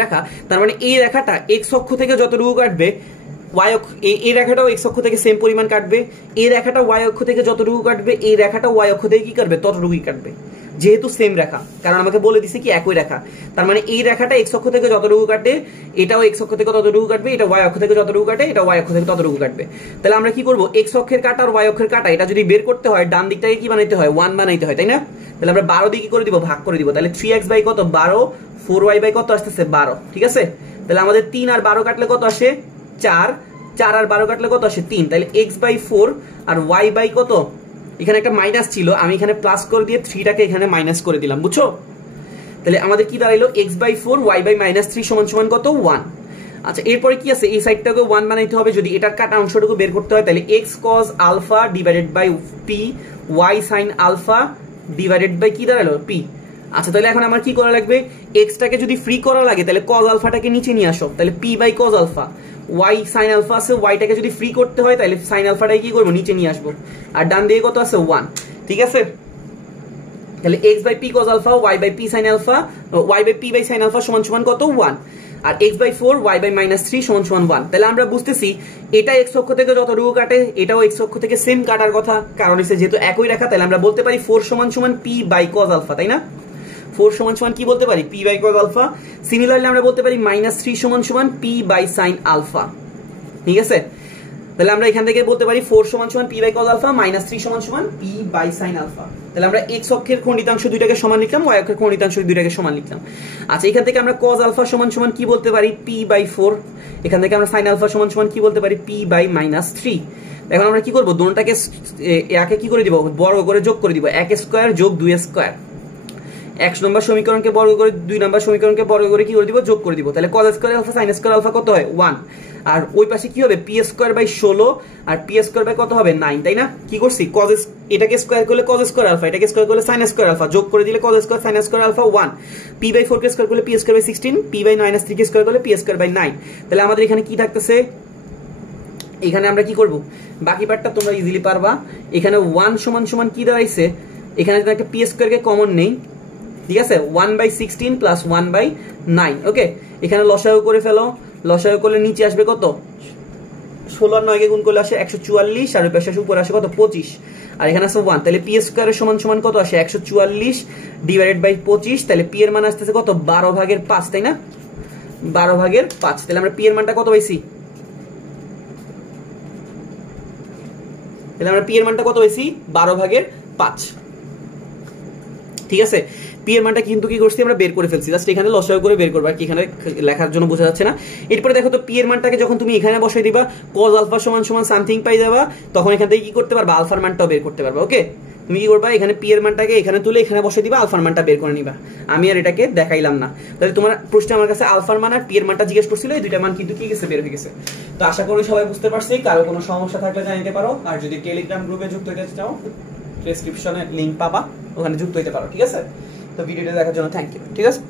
রেখা, তার মানে এই রেখাটা x অক্ষ থেকে যতটুকু কাটবে y অক্ষ, এই রেখাটাও x অক্ষ থেকে সেম পরিমাণ কাটবে, এই রেখাটা y অক্ষ থেকে যতটুকু কাটবে এই রেখাটা y অক্ষ থেকে কি কাটবে ততটুকুই কাটবে, যেহেতু সেম রেখা, কারণ আমাকে বলে দিছে কি একই রেখা। তার মানে এই রেখাটা x অক্ষ থেকে যতটুকু কাটে এটাও x অক্ষ থেকে ততটুকু কাটবে, এটা y অক্ষ থেকে যতটুকু কাটে এটা y অক্ষ থেকে ততটুকু কাটবে। তাহলে আমরা কি করব, x অক্ষের কাটা আর y অক্ষের কাটা এটা যদি বের করতে হয় ডান দিকটাকে কি বানাইতে হয় 1 বানাইতে হয়, তাই না? তাহলে আমরা 12 দিয়ে কি করে দিব, ভাগ করে দিব। তাহলে 3x বাই কত 12, 4y বাই কত আসতেছে 12। ঠিক আছে, তাহলে আমাদের 3 আর 12 কাটলে কত আসে 4, 4 আর 12 কাটলে কত আসে 3। তাহলে x বাই 4 আর y বাই কত, এখানে একটা মাইনাস ছিল আমি এখানে প্লাস করে দিয়ে 3টাকে এখানে মাইনাস করে দিলাম, বুঝছো? তাহলে আমাদের কি দাঁড়াইলো x by 4 y by minus 3 সমান সমান কত 1। আচ্ছা, এরপরে কি আছে, এই সাইডটাকে 1 বানাইতে হবে। যদি এটার কাটা অংশটুকু বের করতে হয় তাহলে x cos alpha divided by p y sin alpha divided by কি দাঁড়ালো p। আচ্ছা, তাহলে এখন আমার কি করা লাগবে, x টাকে যদি ফ্রি করা লাগে তাহলে cos আলফাটাকে নিচে নিয়ে আসো, তাহলে p by cos alpha. y sin alpha আছে, y টাকে যদি ফ্রি করতে হয় তাহলে sin আলফাটাকে কি করব, নিচে নিয়ে আসবো, আর ডান দিকে কত আছে 1। ঠিক আছে, তাহলে x by p cos alpha y by p sin alpha y by p by sin alpha সমান সমান কত 1, আর x by 4 y by minus 3 সমান সমান 1। তাহলে আমরা বুঝতেছি এটা x অক্ষ থেকে যতটুকু কাটে এটাও x অক্ষ থেকে সেম কাটার কথা, কারণ এসে যেহেতু একই রেখা তাহলে আমরা বলতে পারি 4 সমান সমান p বাই cos আলফা, তাই না? 4 সমান সমান কি বলতে পারি, p by cos alpha. Similarly আমরা বলতে পারি -3 সমান সমান p বাই sin আলফা। ঠিক আছে, তাহলে আমরা এখান থেকে বলতে পারি 4 সমান সমান p বাই cos আলফা, -3 সমান সমান p বাই sin আলফা। তাহলে আমরা x অক্ষের খণ্ডিতাংশ দুইটাকে সমান লিখলাম, y অক্ষের খণ্ডিতাংশ দুইটাকে সমান লিখলাম। আচ্ছা, এখান থেকে আমরা cos আলফা সমান সমান কি বলতে পারি p বাই 4, এখান থেকে আমরা sin আলফা সমান সমান কি বলতে পারি p বাই -3। এখন আমরা কি করব, দুটোটাকে একে কি করে দিব, বর্গ করে যোগ করে দিব, 1 স্কয়ার যোগ 2 স্কয়ার। 1 নম্বর সমীকরণকে বর্গ করে 2 নম্বর সমীকরণকে বর্গ করে কি করে দিব, যোগ করে দিব। তাহলে cos square alpha sin square alpha কত হয় 1, আর ওই পাশে কি হবে p স্কয়ার বাই 16 আর p স্কয়ার বাই কত হবে 9, তাই না? কি করছি, cos এটাকে স্কয়ার করলে cos স্কয়ার আলফা, এটাকে স্কয়ার করলে sin স্কয়ার আলফা, যোগ করে দিলে cos square sin square alpha 1, p by 4 কে স্কয়ার করলে p square by 16, p by -3 কে স্কয়ার করলে p স্কয়ার বাই 9। তাহলে আমাদের এখানে কি থাকতেছে, এখানে আমরা কি করব, বাকি পার্টটা তোমরা ইজিলি পারবা। এখানে 1 সমান সমান কি দাঁড়াইছে, এখানে যদি একটা p স্কয়ার কে কমন নেই, ঠিক আছে, 1/16 প্লাস 1/9। ওকে, এখানে লসাগু করে ফেলো, লসাগু করলে নিচে আসবে কত, 16 আর 9 কে গুণ করলে আসে 144, আর ওই পাশে উপরে আসে কত 25, আর এখানে আছে 1। তাহলে p স্কয়ারের সমান সমান কত আসে 144 ডিভাইডেড বাই 25। তাহলে p এর মান আসতেছে কত 12/5, তাই না? 12/5। তাহলে আমরা p এর মানটা কত পাইছি, তাহলে আমরা p এর মানটা কত পাইছি 12/5। ঠিক আছে, p এর মানটা কিন্তু কি করছি আমরা বের করে ফেলছি, জাস্ট এখানে লসাগু করে বের করব, আর কি এখানে লেখার জন্য বোঝা যাচ্ছে না। এরপরে দেখো তো p এর মানটাকে যখন তুমি এখানে বসাই দিবা cos আলফা সমান সমান সামথিং পাই যাবা, তখন এখান থেকে কি করতে পারবা, আলফার মানটাও বের করতে পারবা। ওকে, তুমি কি করবা, এখানে p এর মানটাকে এখানে তুলে এখানে বসাই দিবা, আলফার মানটা বের করে নিবা। আমি আর এটাকে দেখাইলাম না। তাহলে তোমার প্রশ্নে আমার কাছে আলফার মান আর p এর মানটা জিজ্ঞেস করছিল, এই দুইটা মান কিন্তু কি গেছে, বের হয়ে গেছে। তো আশা করি সবাই বুঝতে পারছি। কারো কোনো সমস্যা থাকলে জানাতে পারো, আর যদি টেলিগ্রাম গ্রুপে যুক্ত হতে চাও ডেসক্রিপশনে লিংক পাবা, ওখানে যুক্ত হতে পারো। ঠিক আছে, তো ভিডিওটা দেখার জন্য থ্যাংক ইউ। ঠিক আছে।